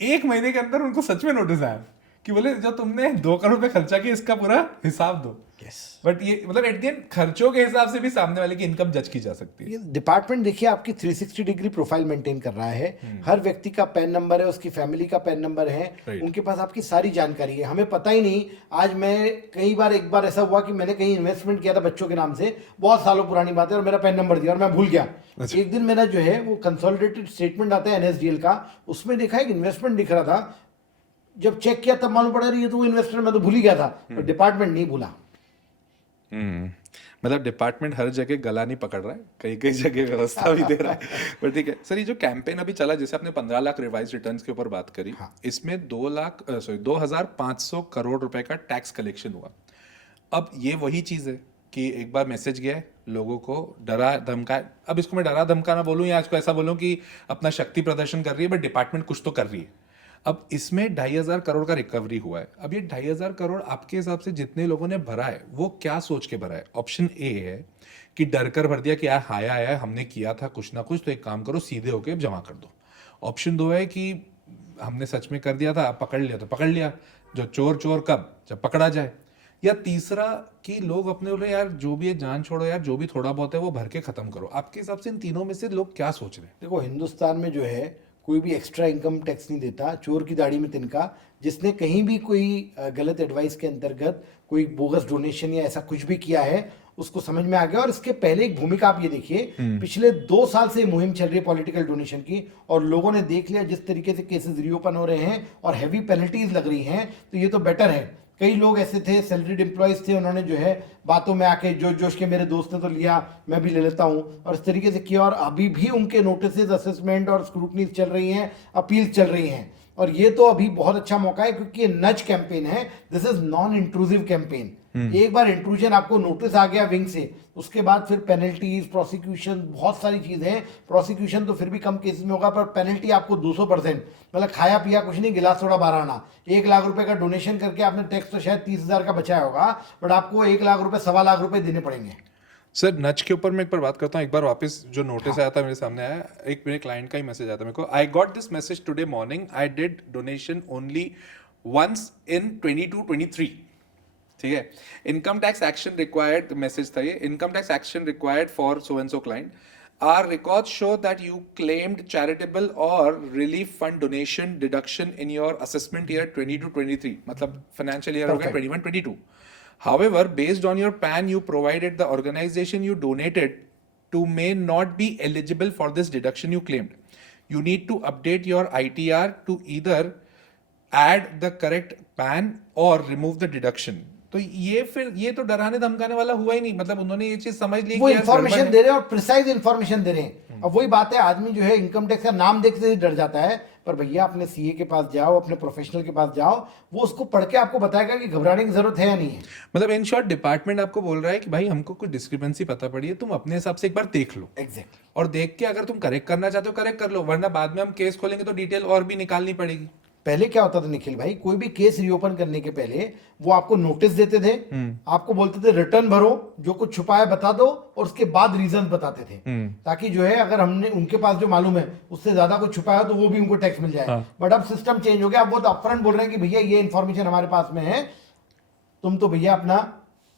1 महीने के अंदर उनको सच में नोटिस आया कि बोले जो तुमने 2 करोड़ रुपए खर्चा किया इसका पूरा हिसाब दो। यस बट ये मतलब एट द एंड खर्चों के हिसाब से भी सामने वाले की इनकम जज की जा सकती है। ये डिपार्टमेंट देखिए आपकी 360 डिग्री प्रोफाइल मेंटेन कर रहा है। हर व्यक्ति का पैन नंबर है, उसकी फैमिली का पैन नंबर है, Right. उनके पास आपकी सारी जानकारी है। हमें पता ही नहीं, आज मैं एक बार ऐसा हुआ कि मैंने कहीं इन्वेस्टमेंट किया था बच्चों के नाम से, बहुत सालों पुरानी बात है, और मेरा पैन नंबर दिया और मैं भूल गया। अच्छा। एक दिन मेरा जो है वो कंसोलिडेटेड स्टेटमेंट आता है NSDL का, उसमें देखा एक इन्वेस्टमेंट दिख रहा था। जब चेक किया तब मालूम पड़ा रही है तो वो इन्वेस्टर मैं तो भूल ही गया था, पर डिपार्टमेंट नहीं भूला। मतलब डिपार्टमेंट हर जगह गला नहीं पकड़ रहा है, कई कई जगह व्यवस्था भी दे रहा है। पर ठीक है सर, ये जो कैंपेन अभी चला, जैसे आपने 15 लाख रिवाइज रिटर्न्स के ऊपर बात करी, इसमें 2,500 करोड़ रुपए का टैक्स कलेक्शन हुआ। अब ये वही चीज़ है कि एक बार मैसेज गया है, लोगों को डरा धमका, अब इसको मैं डरा धमकाना बोलूँ या इसको ऐसा बोलूँ कि अपना शक्ति प्रदर्शन कर रही है, बट डिपार्टमेंट कुछ तो कर रही है। अब इसमें 2,500 करोड़ का रिकवरी हुआ है। अब ये 2,500 करोड़ आपके हिसाब से जितने लोगों ने भरा है वो क्या सोच के भरा है? ऑप्शन ए है कि डर कर भर दिया कि यार हाया आया हमने किया था कुछ ना कुछ, तो एक काम करो सीधे होके अब जमा कर दो। ऑप्शन 2 है कि हमने सच में कर दिया था, अब पकड़ लिया तो पकड़ लिया, जो चोर चोर कब जब पकड़ा जाए। या तीसरा कि लोग अपने बोले यार जो भी है जान छोड़ो यार, जो भी थोड़ा बहुत है वो भर के खत्म करो। आपके हिसाब से इन तीनों में से लोग क्या सोच रहे हैं? देखो, हिंदुस्तान में जो है कोई भी एक्स्ट्रा इनकम टैक्स नहीं देता, चोर की दाढ़ी में तिनका। जिसने कहीं भी कोई गलत एडवाइस के अंतर्गत कोई बोगस डोनेशन या ऐसा कुछ भी किया है, उसको समझ में आ गया। और इसके पहले एक भूमिका आप ये देखिए, पिछले 2 साल से मुहिम चल रही है पॉलिटिकल डोनेशन की, और लोगों ने देख लिया जिस तरीके से केसेस रीओपन हो रहे हैं और हैवी पेनल्टीज लग रही हैं, तो ये तो बेटर है। कई लोग ऐसे थे, सैलरीड एम्प्लॉयज थे, उन्होंने जो है बातों में आके जोश जोश के मेरे दोस्त ने तो लिया मैं भी ले लेता हूं, और इस तरीके से किया। और अभी भी उनके नोटिस, असेसमेंट और स्क्रूटनीज चल रही हैं, अपील चल रही हैं। और ये तो अभी बहुत अच्छा मौका है क्योंकि ये नज कैंपेन है, this is non intrusive campaign. एक बार इंट्रूजन, आपको नोटिस आ गया विंग से, उसके बाद फिर पेनल्टीज, प्रोसिक्यूशन, बहुत सारी चीजें हैं। प्रोसिक्यूशन तो फिर भी कम केसेस में होगा, पर पेनल्टी आपको 200%, मतलब खाया पिया कुछ नहीं, गिलास थोड़ा 12 आना। 1 लाख रुपए का डोनेशन करके आपने टैक्स तो शायद 30,000 का बचाया होगा, बट आपको 1 लाख रुपए, 1.25 लाख रुपए देने पड़ेंगे। सर नच के ऊपर मैं एक बार बात करता हूँ। एक बार वापस जो नोटिस आया था मेरे सामने आया, एक मेरे क्लाइंट का ही मैसेज आया था मेरे को, I got this message today morning, I did donation only once in 22-23। ठीक है, income tax action required, message था ये, income tax action required for so and so client, our records show that you claimed charitable or relief fund donation deduction in your assessment year 22-23, मतलब financial year हो गया 21-22. However, based on your PAN you provided, the organization you donated to may not be eligible for this deduction you claimed. You need to update your ITR to either add the correct PAN or remove the deduction. तो ये तो डराने धमकाने वाला हुआ ही नहीं, मतलब उन्होंने ये चीज समझ ली वो कि यार इंफॉर्मेशन गड़बड़ दे रहे हैं और प्रिसाइज इंफॉर्मेशन दे रहे हैं। अब वही बात है, आदमी जो है इनकम टैक्स का नाम देखते ही डर जाता है, पर भैया अपने सीए के पास जाओ, अपने प्रोफेशनल के पास जाओ, वो उसको पढ़ के आपको बताएगा कि घबराने की जरूरत है या नहीं है। मतलब इन शॉर्ट डिपार्टमेंट आपको बोल रहा है कि भाई हमको कुछ डिस्क्रिपेंसी पता पड़ी है, तुम अपने हिसाब से एक बार देख लो, एग्जैक्टली। और देख के अगर तुम करेक्ट करना चाहते हो करेक्ट कर लो, वरना बाद में हम केस खोलेंगे तो डिटेल और भी निकालनी पड़ेगी। पहले क्या होता था निखिल भाई, कोई भी केस रीओपन करने के पहले वो आपको नोटिस देते थे, आपको बोलते थे रिटर्न भरो, जो कुछ छुपाया बता दो, और उसके बाद रीजन बताते थे, ताकि जो है अगर हमने उनके पास जो मालूम है उससे ज्यादा कुछ छुपाया तो वो भी उनको टैक्स मिल जाए। बट अब सिस्टम चेंज हो गया, अब वो तो अपफ्रंट बोल रहे हैं कि भैया ये इन्फॉर्मेशन हमारे पास में है, तुम तो भैया अपना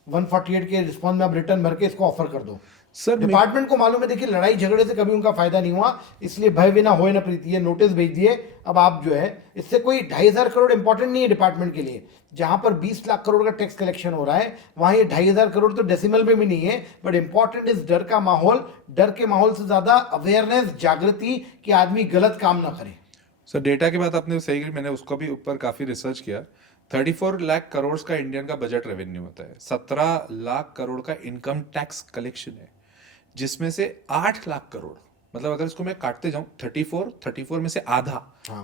148 के रिस्पॉन्स में अब रिटर्न भर के इसको ऑफर कर दो। सर डिपार्टमेंट को मालूम है, देखिए लड़ाई झगड़े से कभी उनका फायदा नहीं हुआ, इसलिए भय बिना होए न प्रीति, ये नोटिस भेज दिए। अब आप जो है, इससे कोई 2,500 करोड़ इंपॉर्टेंट नहीं है डिपार्टमेंट के लिए। जहां पर 20 लाख करोड़ का टैक्स कलेक्शन हो रहा है, वहां ये 2,500 करोड़ तो डेसिमल में भी नहीं है, बट इंपॉर्टेंट इस डर का माहौल, डर के माहौल से ज्यादा अवेयरनेस, जागृति कि आदमी गलत काम ना करे। सर डेटा की बात आपने सही की, मैंने उसको भी ऊपर काफी रिसर्च किया। 34 लाख करोड़ का इंडियन का बजट रेवेन्यू होता है, 17 लाख करोड़ का इनकम टैक्स कलेक्शन है, जिसमें से 8 लाख करोड़, मतलब अगर इसको मैं काटते जाऊं 34 में से आधा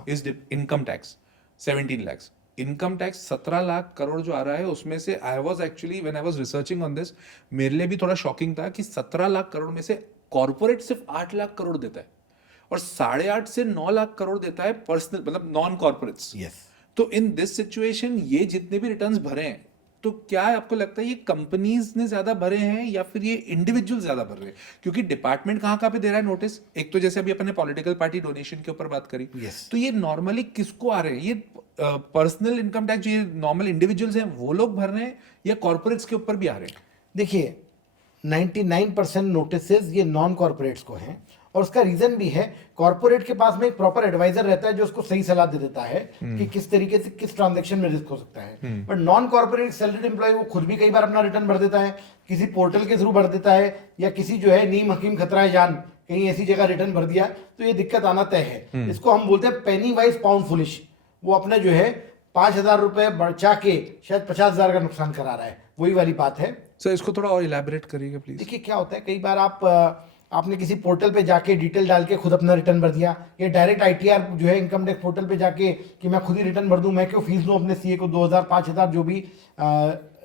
is income tax, 17 lakh income tax, 17 lakh crore जो आ रहा है उसमें से I was actually when I was researching on this, मेरे लिए भी थोड़ा शॉकिंग था कि 17 लाख करोड़ में से कॉर्पोरेट सिर्फ 8 लाख करोड़ देता है, और 8.5 से 9 लाख करोड़ देता है पर्सनल, मतलब नॉन कॉर्पोरेट्स। यस। तो इन दिस सिचुएशन ये जितने भी रिटर्न्स भरे हैं, तो क्या आपको लगता है ये कंपनीज ने ज्यादा भरे हैं या फिर ये इंडिविजुअल ज्यादा भर रहे हैं? क्योंकि डिपार्टमेंट कहाँ पे दे रहा है नोटिस? एक तो जैसे अभी अपन ने पॉलिटिकल पार्टी डोनेशन के ऊपर बात करी, Yes. तो ये नॉर्मली किसको आ रहे हैं? ये पर्सनल इनकम टैक्स जो ये नॉर्मल इंडिविजुअल्स हैं वो लोग भर रहे हैं या कॉर्पोरेट्स के ऊपर भी आ रहे हैं? देखिए 99% नोटिसेस ये नॉन कॉर्पोरेट्स को हैं, और उसका रीजन भी है, कॉर्पोरेट के पास में एक प्रॉपर एडवाइजर रहता है जो उसको सही सलाह दे देता है कि किस तरीके से किस ट्रांजैक्शन में रिस्क हो सकता है। But non corporate salaried employ वो खुद भी कई बार अपना रिटर्न भर देता है, किसी पोर्टल के थ्रू भर देता है, या किसी जो है नीम हकीम खतरा है जान कहीं ऐसी जगह रिटर्न भर दिया, तो ये दिक्कत आना तय है। इसको हम बोलते हैं पेनी वाइज पाउंड फुलिश। वो अपना जो है 5,000 रुपए बचा के शायद 50,000 का नुकसान करा रहा है, वही वाली बात है। सर इसको थोड़ा और इलैबोरेट करिएगा प्लीज। देखिए क्या होता है, कई बार आपने किसी पोर्टल पे जाके डिटेल डाल के खुद अपना रिटर्न भर दिया, या डायरेक्ट आईटीआर जो है इनकम टैक्स पोर्टल पे जाके कि मैं खुद ही रिटर्न भर दूं, मैं क्यों फीस दूं अपने सीए को 2,000 5,000 जो भी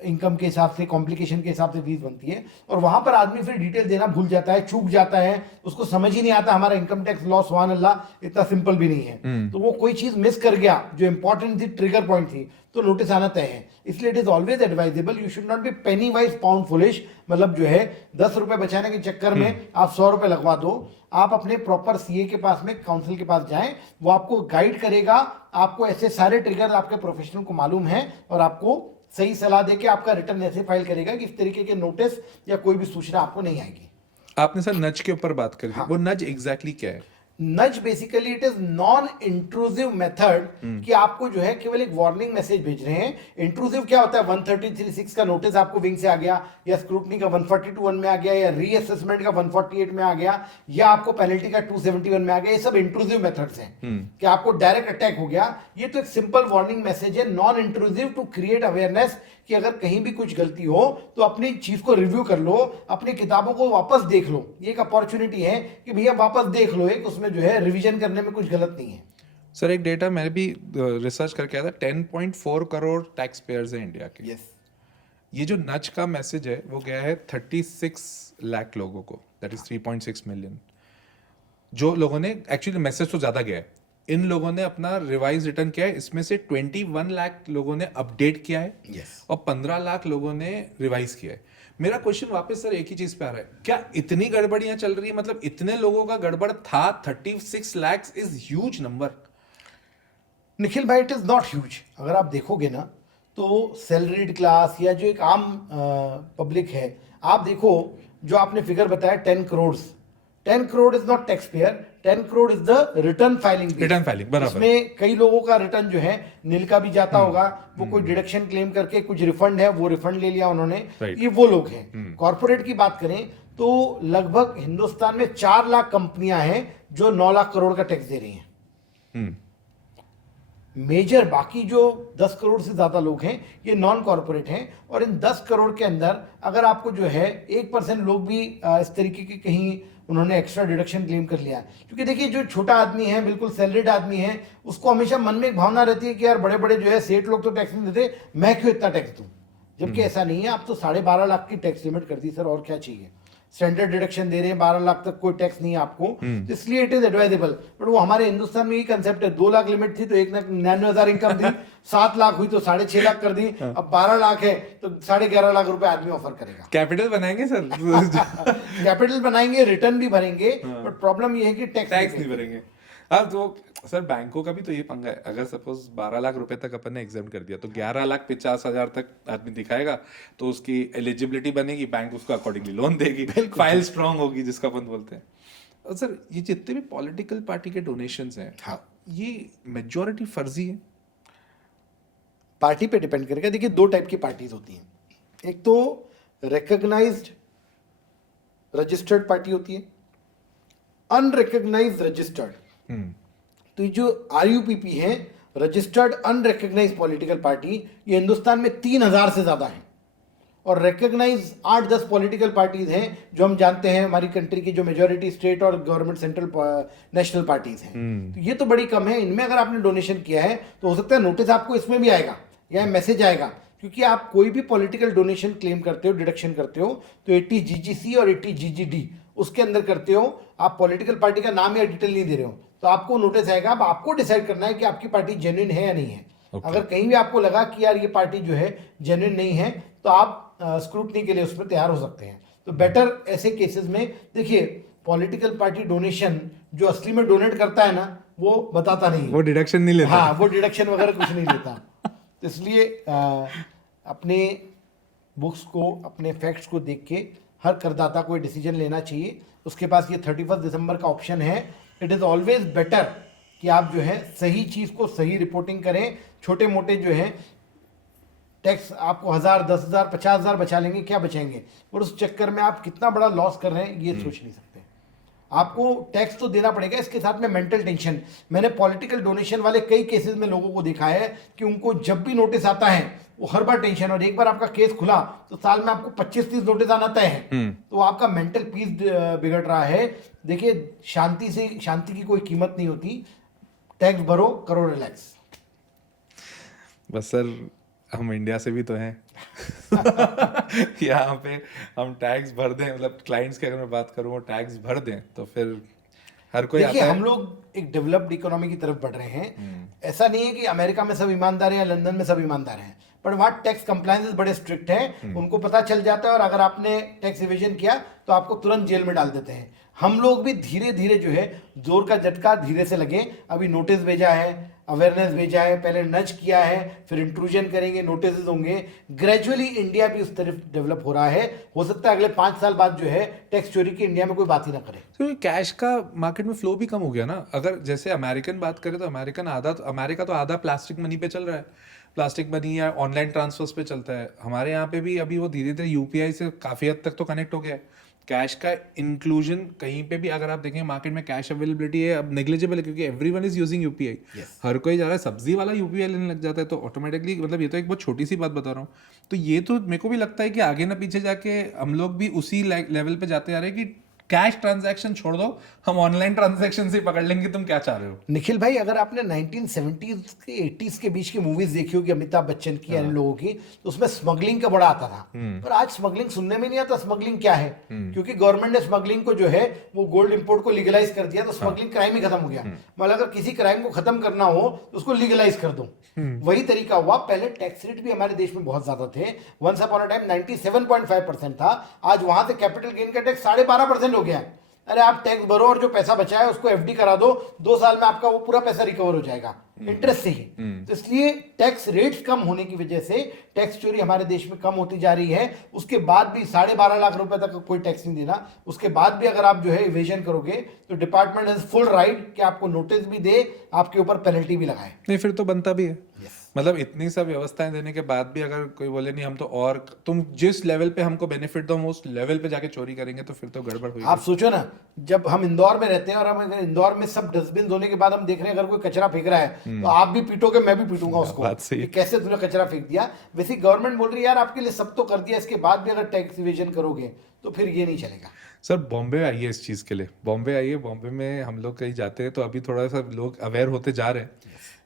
इनकम के हिसाब से कॉम्प्लिकेशन के हिसाब से फीस बनती है, और वहां पर आदमी फिर डिटेल देना भूल जाता है, चूक जाता है, उसको समझ ही नहीं आता हमारा इनकम टैक्स लॉ सुभान अल्लाह इतना सिंपल भी नहीं है। तो वो कोई चीज मिस कर गया जो इंपॉर्टेंट थी, ट्रिगर पॉइंट थी, तो नोटिस आना तय है। इसलिए it is always advisable, you should not be Penney wise pound foolish. मतलब जो है 10 रुपए बचाने के चक्कर में आप 100 रुपए लगवा दो। आप अपने प्रॉपर सीए के पास में, काउंसिल के पास जाएं, वो आपको गाइड करेगा, आपको ऐसे सारे ट्रिगर आपके प्रोफेशनल को मालूम है, और आपको सही सलाह देके आपका रिटर्न ऐसे फाइल करेगा कि इस तरीके के नोटिस या कोई भी सूचना आपको नहीं आएगी। आपने सर नज के ऊपर बात करी, वो नज एग्जैक्टली क्या है? नज basically it is non intrusive method, कि आपको जो है केवल एक वार्निंग मैसेज भेज रहे हैं। इंट्रूसिव क्या होता है, 133(6) का नोटिस आपको विंग से आ गया, या स्क्रूटनी का 142(1) में आ गया, या रीअसेसमेंट का 148 में आ गया, या आपको पेनल्टी का 271 में आ गया। ये सब इंट्रूसिव मेथड्स हैं कि आपको डायरेक्ट अटैक हो गया। ये तो एक सिंपल वार्निंग मैसेज है, non intrusive, to create awareness कि अगर कहीं भी कुछ गलती हो तो अपनी चीज को रिव्यू कर लो, अपनी किताबों को वापस देख लो। ये एक अपॉर्चुनिटी है कि भैया वापस देख लो, एक उसमें जो है रिवीजन करने में कुछ गलत नहीं है। सर एक डेटा मैंने भी रिसर्च करके आया था, 10.4 करोड़ टैक्स पेयर्स हैं इंडिया के। यस, ये जो नज का मैसेज है वो गया है 36 लाख लोगों को, दैट इज 3.6 मिलियन। जो लोगों ने एक्चुअली मैसेज तो ज्यादा गया है, इन लोगों ने अपना रिवाइज रिटर्न किया है, इसमें से 21 लाख लोगों ने अपडेट किया है, यस, और 15 लाख लोगों ने रिवाइज किया है। मेरा क्वेश्चन वापस सर एक ही चीज पे आ रहा है, क्या इतनी गड़बड़ियां चल रही है? मतलब इतने लोगों का गड़बड़ था, 36 lakh is huge number. Nikhil भाई, इट इज नॉट ह्यूज। अगर आप देखोगे ना तो सैलरीड क्लास या जो एक आम पब्लिक है, आप देखो जो आपने फिगर बताया 10 crore, 10 crore is not tax payer, 10 crore is the return filing. Return filing बराबर। इसमें कई लोगों का रिटर्न जो है नील का भी जाता होगा, वो कोई डिडक्शन क्लेम करके कुछ रिफंड है वो रिफंड ले लिया उन्होंने, ये वो लोग हैं। कॉर्पोरेट की बात करें तो लगभग हिंदुस्तान में 4 लाख कंपनियां हैं जो 9 लाख करोड़ का टैक्स दे रही हैं। मेजर बाकी जो 10 करोड़ से ज्यादा लोग हैं ये नॉन कॉर्पोरेट हैं, और इन 10 करोड़ के अंदर अगर आपको जो है 1% लोग भी इस तरीके के कहीं उन्होंने एक्स्ट्रा डिडक्शन क्लेम कर लिया, क्योंकि देखिए जो छोटा आदमी है, बिल्कुल सैलरीड आदमी है, उसको हमेशा मन में एक भावना रहती है कि यार बड़े बड़े जो है सेठ लोग तो टैक्स नहीं देते, मैं क्यों इतना टैक्स दूं। जबकि ऐसा नहीं है, आप तो 12.5 लाख की टैक्स लिमिट कर दी सर, और क्या चाहिए। स्टैंडर्ड डिडक्शन दे रहे हैं, 12 लाख तक कोई टैक्स नहीं है आपको, तो इसलिए इट इज एडवाइजेबल। बट वो हमारे हिंदुस्तान में ये कंसेप्ट है, 2 लाख लिमिट थी तो 1,99,000 इनकम दी, 7 लाख हुई तो 6.5 लाख कर दी, अब 12 लाख है तो 11.5 लाख रुपए आदमी ऑफर करेगा। कैपिटल बनाएंगे सर। कैपिटल बनाएंगे, रिटर्न भी भरेंगे, बट प्रॉब्लम ये है कि टैक्स नहीं भरेंगे। हाँ तो सर बैंकों का भी तो ये पंगा है, अगर सपोज 12 लाख रुपए तक अपन ने एग्जाम कर दिया तो 11,50,000 तक आदमी दिखाएगा तो उसकी एलिजिबिलिटी बनेगी, बैंक उसको अकॉर्डिंगली लोन देगी, फाइल स्ट्रांग होगी जिसका अपन बोलते हैं। और सर ये जितने भी पॉलिटिकल पार्टी के डोनेशंस हैं, हाँ, ये मेजॉरिटी फर्जी है? पार्टी पे डिपेंड करेगा। देखिए 2 टाइप की पार्टीज होती हैं, एक तो रिकॉग्नाइज्ड रजिस्टर्ड पार्टी होती है, अनरिकॉग्नाइज्ड रजिस्टर्ड। तो ये जो RUPP है, रजिस्टर्ड अनरिकॉग्नाइज्ड पॉलिटिकल पार्टी, ये हिंदुस्तान में 3,000 से ज्यादा है, और रिकॉग्नाइज 8-10 पॉलिटिकल पार्टीज हैं जो हम जानते हैं हमारी कंट्री की जो मेजॉरिटी स्टेट और गवर्नमेंट सेंट्रल नेशनल पार्टीज हैं। तो ये तो बड़ी कम है। इनमें अगर आपने डोनेशन किया है तो हो सकता है नोटिस आपको इसमें भी आएगा या मैसेज आएगा, क्योंकि आप कोई भी पॉलिटिकल डोनेशन क्लेम करते हो, डिडक्शन करते हो, तो 80 GGC और 80 GGD उसके अंदर करते हो, आप पॉलिटिकल पार्टी का नाम या डिटेल नहीं दे रहे हो, तो आपको नोटिस आएगा। अब आपको डिसाइड करना है कि आपकी पार्टी जेन्युइन है या नहीं है। अगर कहीं भी आपको लगा कि यार ये पार्टी जो है जेन्युइन नहीं है तो आप स्क्रूटनी के लिए उसमें तैयार हो सकते हैं। तो बेटर ऐसे केसेस में देखिए, पॉलिटिकल पार्टी डोनेशन जो असली में डोनेट करता है ना वो बताता नहीं है, वो डिडक्शन नहीं लेता। हाँ, वो डिडक्शन वगैरह कुछ नहीं लेता। तो इसलिए अपने बुक्स को, अपने फैक्ट्स को देख के हर करदाता को डिसीजन लेना चाहिए। उसके पास ये 31 दिसंबर का ऑप्शन है। इट इज़ ऑलवेज बेटर कि आप जो है सही चीज़ को सही रिपोर्टिंग करें। छोटे मोटे जो है टैक्स आपको 1000, 10,000, 50,000 बचा लेंगे, क्या बचाएंगे, और उस चक्कर में आप कितना बड़ा लॉस कर रहे हैं ये सोच नहीं सकते। आपको टैक्स तो देना पड़ेगा, इसके साथ में मेंटल टेंशन। मैंने पॉलिटिकल डोनेशन वाले कई केसेस में लोगों को देखा है कि उनको जब भी नोटिस आता है वो हर बार टेंशन, और एक बार आपका केस खुला तो साल में आपको 25-30 नोटिस आना तय है। तो आपका मेंटल पीस बिगड़ रहा है। देखिए, शांति की कोई कीमत नहीं होती। टैक्स भरो, करो रिलैक्स। बस सर, हम इंडिया से भी तो हैं। यहाँ पे हम टैक्स भर दें, मतलब क्लाइंट्स की अगर मैं बात करूँ वो टैक्स भर दें तो फिर हर कोई देखिए, आता है। हम लोग एक डेवलप्ड इकोनॉमी की तरफ बढ़ रहे हैं। ऐसा नहीं है कि अमेरिका में सब ईमानदार हैं या लंदन में सब ईमानदार हैं, पर वहाँ टैक्स कंप्लायंसेस बड़े स्ट्रिक्ट हैं। उनको पता चल जाता है और अगर आपने टैक्स इवेजन किया तो आपको तुरंत जेल में डाल देते हैं। हम लोग भी धीरे धीरे जो है जोर का झटका धीरे से लगे। अभी नोटिस भेजा है, अवेयरनेस भेजा है, पहले नज किया है, फिर इंट्रूजन करेंगे, नोटिस होंगे। ग्रेजुअली इंडिया भी उस तरफ डेवलप हो रहा है। हो सकता है अगले 5 साल बाद जो है टैक्स चोरी की इंडिया में कोई बात ही ना करे। तो कैश का मार्केट में फ्लो भी कम हो गया ना। अगर जैसे अमेरिकन बात करें तो अमेरिका तो आधा प्लास्टिक मनी पे चल रहा है, प्लास्टिक मनी या ऑनलाइन ट्रांसफर्स पे चलता है। हमारे यहाँ पे भी अभी वो धीरे धीरे यूपीआई से काफ़ी हद तक तो कनेक्ट हो गया है। कैश का इंक्लूजन कहीं पे भी अगर आप देखें मार्केट में कैश अवेलेबिलिटी है अब नेग्लिजिबल है, क्योंकि एवरीवन इज यूजिंग यूपीआई। हर कोई जा रहा है, सब्जी वाला यूपीआई लेने लग जाता है, तो ऑटोमेटिकली, मतलब ये तो एक बहुत छोटी सी बात बता रहा हूँ। तो ये तो मेरे को भी लगता है कि आगे ना पीछे जाके हम लोग भी उसी लेवल पे जाते जा रहे हैं कि कैश ट्रांजैक्शन छोड़ दो, हम ऑनलाइन ट्रांजैक्शन से पकड़ लेंगे। तुम क्या चाह रहे हो? निखिल भाई, अगर आपने 1970s के 80s के बीच की मूवीज देखी होगी अमिताभ बच्चन की या इन लोगों की, तो उसमें स्मगलिंग का बड़ा आता था। पर आज स्मगलिंग सुनने में नहीं आता। स्मगलिंग क्या है? क्योंकि गवर्नमेंट ने स्मगलिंग को जो है वो गोल्ड इंपोर्ट को लीगलाइज कर दिया, तो स्मगलिंग क्राइम ही खत्म हो गया। मतलब अगर किसी क्राइम को खत्म करना हो तो उसको लीगलाइज कर दो। वही तरीका हुआ। पहले टैक्स रेट भी हमारे देश में बहुत ज्यादा थे। वंस अपॉन अ टाइम 97.5% था। आज वहां से कैपिटल गेन का टैक्स 12.5% हो गया है। अरे आप टैक्स भरो और जो पैसा बचा है उसको एफडी करा दो, 2 साल में आपका वो पूरा पैसा रिकवर हो जाएगा इंटरेस्ट से ही। तो इसलिए टैक्स रेट्स कम होने की वजह से टैक्स चोरी हमारे देश में कम होती जा रही है। उसके बाद भी 12.5 लाख रुपए तक कोई टैक्स नहीं देना। उसके बाद भी अगर आप जो है इवेजन करोगे तो डिपार्टमेंट हैज फुल राइट कि आपको नोटिस भी दे, आपके ऊपर पेनल्टी भी लगाए। नहीं, फिर तो बनता भी है। मतलब इतनी सब व्यवस्थाएं देने के बाद भी अगर कोई बोले नहीं हम तो, और तुम जिस लेवल पे हमको बेनिफिट दो हम उस लेवल पे जाके चोरी करेंगे, तो फिर तो गड़बड़ हुई। आप सोचो ना, जब हम इंदौर में रहते हैं और हम अगर इंदौर में सब डस्टबिन होने के बाद हम देख रहे हैं अगर कोई कचरा फेंक रहा है तो आप भी पीटोगे, मैं भी पीटूंगा उसको बात सही है। कि कैसे तूने कचरा फेंक दिया। वैसे गवर्नमेंट बोल रही है यार आपके लिए सब तो कर दिया, इसके बाद भी अगर टैक्स इवेजन करोगे तो फिर ये नहीं चलेगा। सर, बॉम्बे आइए इस चीज़ के लिए। बॉम्बे आइए, बॉम्बे में हम लोग कहीं जाते हैं तो अभी थोड़ा सा लोग अवेयर होते जा रहे हैं।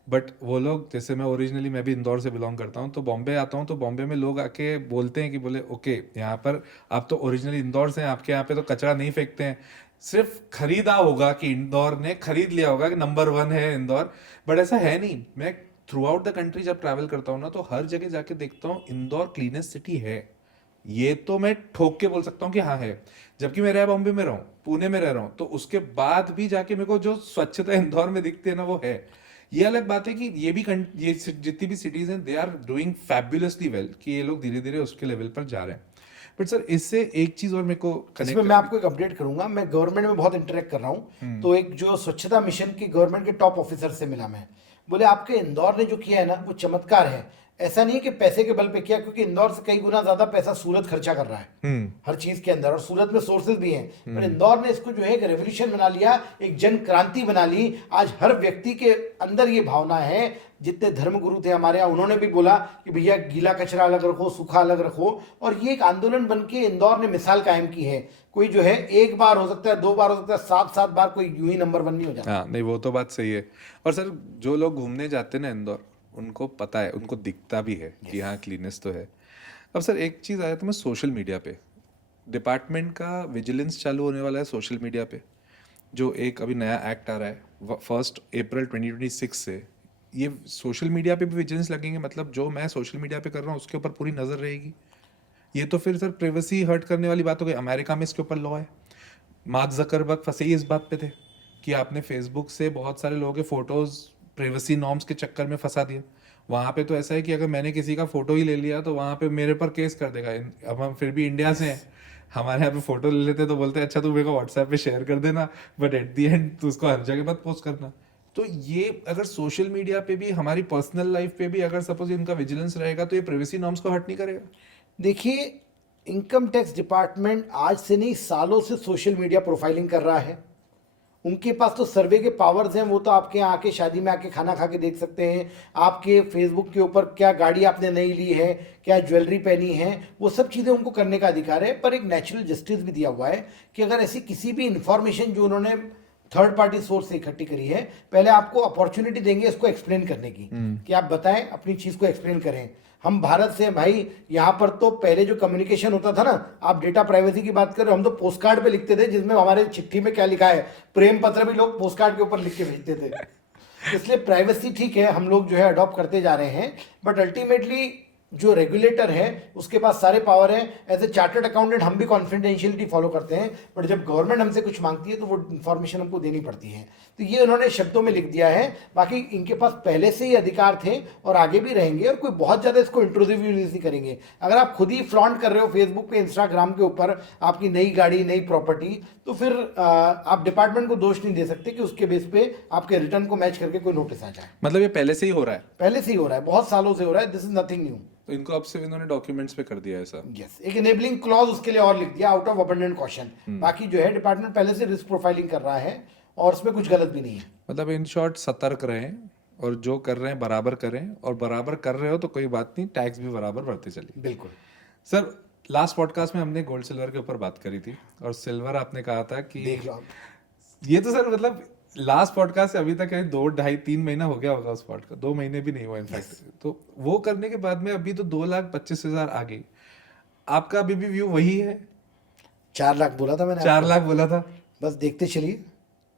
बट वो लोग, जैसे मैं भी इंदौर से बिलोंग करता हूँ, तो बॉम्बे आता हूँ तो बॉम्बे में लोग आके बोलते हैं कि बोले ओके यहाँ पर आप तो ओरिजिनली इंदौर से हैं, आपके यहाँ पे तो कचरा नहीं फेंकते हैं, सिर्फ खरीदा होगा कि इंदौर ने खरीद लिया होगा कि नंबर 1 है इंदौर। बट ऐसा है नहीं। मैं थ्रू आउट द कंट्री जब ट्रैवल करता हूँ ना तो हर जगह जाके देखता हूँ इंदौर क्लीनेस्ट सिटी है। ये तो मैं ठोक के बोल सकता हूँ कि हाँ है। जबकि मैं रह बॉम्बे में रहा हूँ, पुणे में रह रहा हूँ, तो उसके बाद भी जाके मेरे को जो स्वच्छता इंदौर में दिखती है ना वो है। ये अलग बात है कि ये जितनी भी सिटीज हैं they are doing fabulously well, कि ये लोग धीरे धीरे उसके लेवल पर जा रहे हैं। बट सर, इससे एक चीज और मेरे को इसमें मैं आपको एक अपडेट करूंगा। मैं गवर्नमेंट में बहुत इंटरेक्ट कर रहा हूँ, तो एक जो स्वच्छता मिशन की गवर्नमेंट के टॉप ऑफिसर से मिला मैं। बोले आपके इंदौर ने जो किया है ना वो चमत्कार है। ऐसा नहीं है कि पैसे के बल पे किया, क्योंकि इंदौर से कई गुना ज्यादा पैसा सूरत खर्चा कर रहा है हर चीज के अंदर, और सूरत में सोर्सेज भी हैं। पर इंदौर ने इसको जो है एक रेवोल्यूशन बना लिया, एक जन क्रांति बना ली। आज हर व्यक्ति के अंदर ये भावना है। जितने धर्मगुरु थे हमारे यहाँ उन्होंने भी बोला कि भैया गीला कचरा अलग रखो, सूखा अलग रखो, और ये एक आंदोलन बन के इंदौर ने मिसाल कायम की है। कोई जो है 1 बार हो सकता है, 2 बार हो सकता है, 7 बार कोई यूं ही नंबर 1 नहीं हो जाता। हाँ, नहीं वो तो बात सही है। और सर, जो लोग घूमने जाते हैं ना इंदौर, उनको पता है, उनको दिखता भी है कि हाँ क्लीनेस तो है। अब सर एक चीज़ आया था, मैं सोशल मीडिया पे डिपार्टमेंट का विजिलेंस चालू होने वाला है सोशल मीडिया पे। जो एक अभी नया एक्ट आ रहा है 1 अप्रैल 2026 से, ये सोशल मीडिया पे भी विजिलेंस लगेंगे, मतलब जो मैं सोशल मीडिया पे कर रहा हूँ उसके ऊपर पूरी नज़र रहेगी। ये तो फिर सर प्राइवेसी हर्ट करने वाली बात हो गई। अमेरिका में इसके ऊपर लॉ है। मार्क जकरबर्ग फंसे ही इस बात पे थे कि आपने फेसबुक से बहुत सारे लोगों के फोटोज प्राइवेसी नॉर्म्स के चक्कर में फंसा दिया। वहाँ पे तो ऐसा है कि अगर मैंने किसी का फोटो ही ले लिया तो वहाँ पे मेरे पर केस कर देगा। अब हम फिर भी इंडिया से हैं, हमारे यहाँ पे फोटो ले लेते तो बोलते हैं अच्छा तू मेरे को व्हाट्सएप पे शेयर कर देना, बट एट दी एंड तू उसको हर जगह मत पोस्ट करना। तो ये अगर सोशल मीडिया पे भी, हमारी पर्सनल लाइफ पे भी अगर सपोज इनका विजिलेंस रहेगा तो ये प्राइवेसी नॉर्म्स को हट नहीं करेगा। देखिए, इनकम टैक्स डिपार्टमेंट आज से नहीं सालों से सोशल मीडिया प्रोफाइलिंग कर रहा है। उनके पास तो सर्वे के पावर्स हैं, वो तो आपके यहाँ आके शादी में आके खाना खा के देख सकते हैं, आपके फेसबुक के ऊपर क्या गाड़ी आपने नई ली है, क्या ज्वेलरी पहनी है, वो सब चीज़ें उनको करने का अधिकार है। पर एक नेचुरल जस्टिस भी दिया हुआ है कि अगर ऐसी किसी भी इंफॉर्मेशन जो उन्होंने थर्ड पार्टी सोर्स से इकट्ठी करी है, पहले आपको अपॉर्चुनिटी देंगे इसको एक्सप्लेन करने की, कि आप बताएं, अपनी चीज़ को एक्सप्लेन करें। हम भारत से हैं भाई, यहाँ पर तो पहले जो कम्युनिकेशन होता था ना, आप डेटा प्राइवेसी की बात कर रहे हो, हम तो पोस्ट कार्ड पे लिखते थे जिसमें हमारे चिट्ठी में क्या लिखा है, प्रेम पत्र भी लोग पोस्ट कार्ड के ऊपर लिख के भेजते थे। इसलिए प्राइवेसी ठीक है, हम लोग जो है अडॉप्ट करते जा रहे हैं, बट अल्टीमेटली जो रेगुलेटर है उसके पास सारे पावर हैं। एज ए चार्टर्ड अकाउंटेंट हम भी कॉन्फिडेंशियलिटी फॉलो करते हैं, बट जब गवर्नमेंट हमसे कुछ मांगती है तो वो इन्फॉर्मेशन हमको देनी पड़ती है। तो ये उन्होंने शब्दों में लिख दिया है, बाकी इनके पास पहले से ही अधिकार थे और आगे भी रहेंगे, और कोई बहुत ज़्यादा इसको इंट्रूसिव यूज नहीं करेंगे। अगर आप खुद ही फ्लॉन्ट कर रहे हो फेसबुक पे, इंस्टाग्राम के ऊपर आपकी नई गाड़ी, नई प्रॉपर्टी, तो फिर आप डिपार्टमेंट को दोष नहीं दे सकते कि उसके बेस पे आपके रिटर्न को मैच करके कोई नोटिस आ जाए। मतलब ये पहले से ही हो रहा है? पहले से ही हो रहा है, बहुत सालों से हो रहा है, दिस इज नथिंग न्यू। तो इनको अब से इन्होंने डॉक्यूमेंट्स पे कर दिया है ऐसा? यस, एक इनेबलिंग क्लॉज उसके लिए और लिख दिया, आउट ऑफ अबंडेंट कॉशन। बाकी जो है डिपार्टमेंट पहले से रिस्क प्रोफाइलिंग कर रहा है और उसमें कुछ गलत भी नहीं है। मतलब इन शॉर्ट सतर्क रहें और जो कर रहे हैं बराबर करें, और बराबर कर रहे हो तो कोई बात नहीं, टैक्स भी बराबर बढ़ते चलिए। बिल्कुल सर, लास्ट पॉडकास्ट में हमने गोल्ड सिल्वर के ऊपर बात करी थी, और सिल्वर आपने कहा था कि देख लो आप। ये तो सर मतलब लास्ट पॉडकास्ट से अभी तक 2, 2.5, 3 महीना हो गया होगा उस पॉडकास्ट, 2 महीने भी नहीं हुआ इनफैक्ट। तो वो करने के बाद में अभी तो 2,25,000 आ गई। आपका अभी भी व्यू वही है? 4 लाख बोला था मैंने, 4 लाख बोला था। बस देखते चलिए।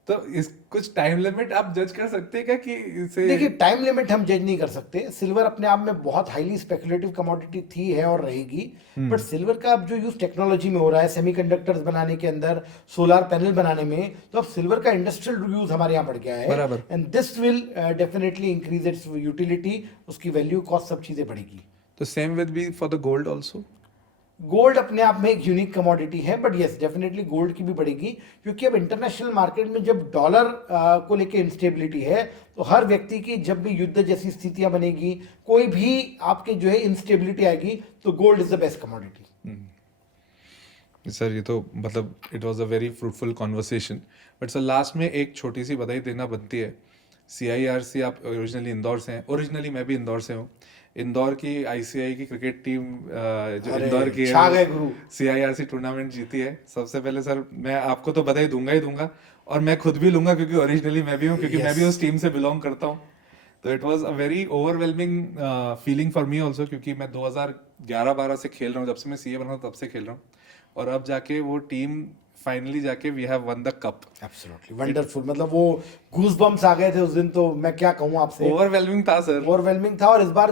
तो इस कुछ टाइम लिमिट आप जज कर सकते हैं क्या कि इसे? देखिए, टाइम लिमिट हम जज नहीं कर सकते। सिल्वर अपने आप में बहुत हाईली स्पेकुलेटिव कमोडिटी थी, है और रहेगी, बट सिल्वर का अब जो यूज टेक्नोलॉजी में हो रहा है, सेमीकंडक्टर्स बनाने के अंदर, सोलर पैनल बनाने में, तो अब सिल्वर का इंडस्ट्रियल यूज हमारे यहाँ बढ़ गया है। बराबर। And this will definitely increase its utility, उसकी वैल्यू, कॉस्ट, सब चीजें बढ़ेगी। तो same will be for the gold also? Gold अपने आप में एक यूनिक कमोडिटी है, बट यस डेफिनेटली गोल्ड की भी बढ़ेगी, क्योंकि अब इंटरनेशनल मार्केट में जब डॉलर को लेके इंस्टेबिलिटी है, तो हर व्यक्ति की जब भी युद्ध जैसी स्थितियां बनेगी, कोई भी आपके जो है इंस्टेबिलिटी आएगी, तो gold is the best commodity. Sir ये तो मतलब it was a very fruitful conversation, but sir last में एक छोटी सी बधाई देना बनती है। CIRC, आप ओरिजिनली इंदौर से हैं, ओरिजिनली मैं भी इंदौर से हूँ। इंदौर की ICI की क्रिकेट टीम जो इंदौर की छा गए है, गुरु। CIRC टूर्नामेंट जीती है। सबसे पहले सर मैं आपको तो बधाई दूंगा ही दूंगा, और मैं खुद भी लूंगा क्योंकि ओरिजिनली मैं भी हूँ, क्योंकि मैं भी उस टीम से बिलोंग करता हूँ। तो it was a very overwhelming feeling for me also, क्योंकि मैं 2011-12 से खेल रहा हूँ, जब से मैं CA बना तब से खेल रहा हूँ, और अब जाके वो टीम फाइनली जाके we have won the cup. Absolutely wonderful, मतलब वो गूज़बम्प्स आ गए थे उस दिन, तो मैं क्या कहूँ आपसे। ओवरवेलमिंग था सर, ओवरवेलमिंग था, और इस बार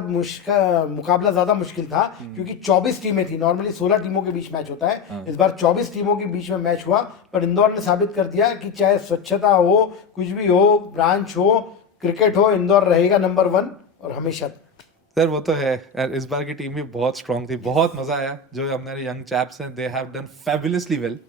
मुकाबला ज्यादा मुश्किल था, क्योंकि 24 टीमें थी। नॉर्मली 16 टीमों के बीच मैच होता है, इस बार 24 टीमों के बीच में मैच हुआ, पर इंदौर ने साबित कर दिया कि चाहे स्वच्छता हो, कुछ भी हो, ब्रांच हो, क्रिकेट हो, इंदौर रहेगा नंबर 1 और हमेशा। सर वो तो है। इस बार की टीम भी बहुत स्ट्रांग थी, बहुत मजा आया। जो हमारे यंग चैप्स हैं, they have done fabulously well,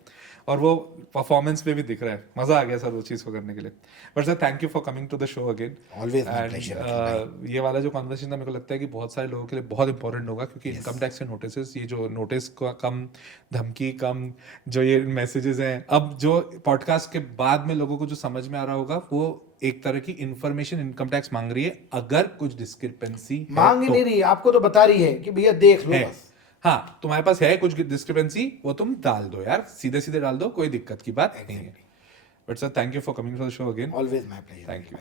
और वो परफॉर्मेंस पे भी दिख रहा है। मजा आ गया सर उस चीज को करने के लिए। But sir thank you for coming to the show again. Always my pleasure. ये वाला जो कन्वर्सेशन था, मेरे को लगता है कि बहुत सारे लोगों के लिए बहुत इंपॉर्टेंट होगा, क्योंकि इनकम टैक्स के नोटिस, ये जो नोटिस का कम, धमकी कम, जो ये मैसेजेस हैं, अब जो पॉडकास्ट के बाद में लोगों को जो समझ में आ रहा होगा, वो एक तरह की इंफॉर्मेशन इनकम टैक्स मांग रही है। अगर कुछ डिस्क्रिपेंसी मांग ही नहीं रही, आपको तो बता रही है कि भैया देख लो है, बस। हाँ तुम्हारे पास है कुछ डिस्क्रिपेंसी, वो तुम डाल दो यार, सीधे सीधे डाल दो, कोई दिक्कत की बात नहीं है। But sir thank you for coming to the show again. Always my pleasure. Thank you.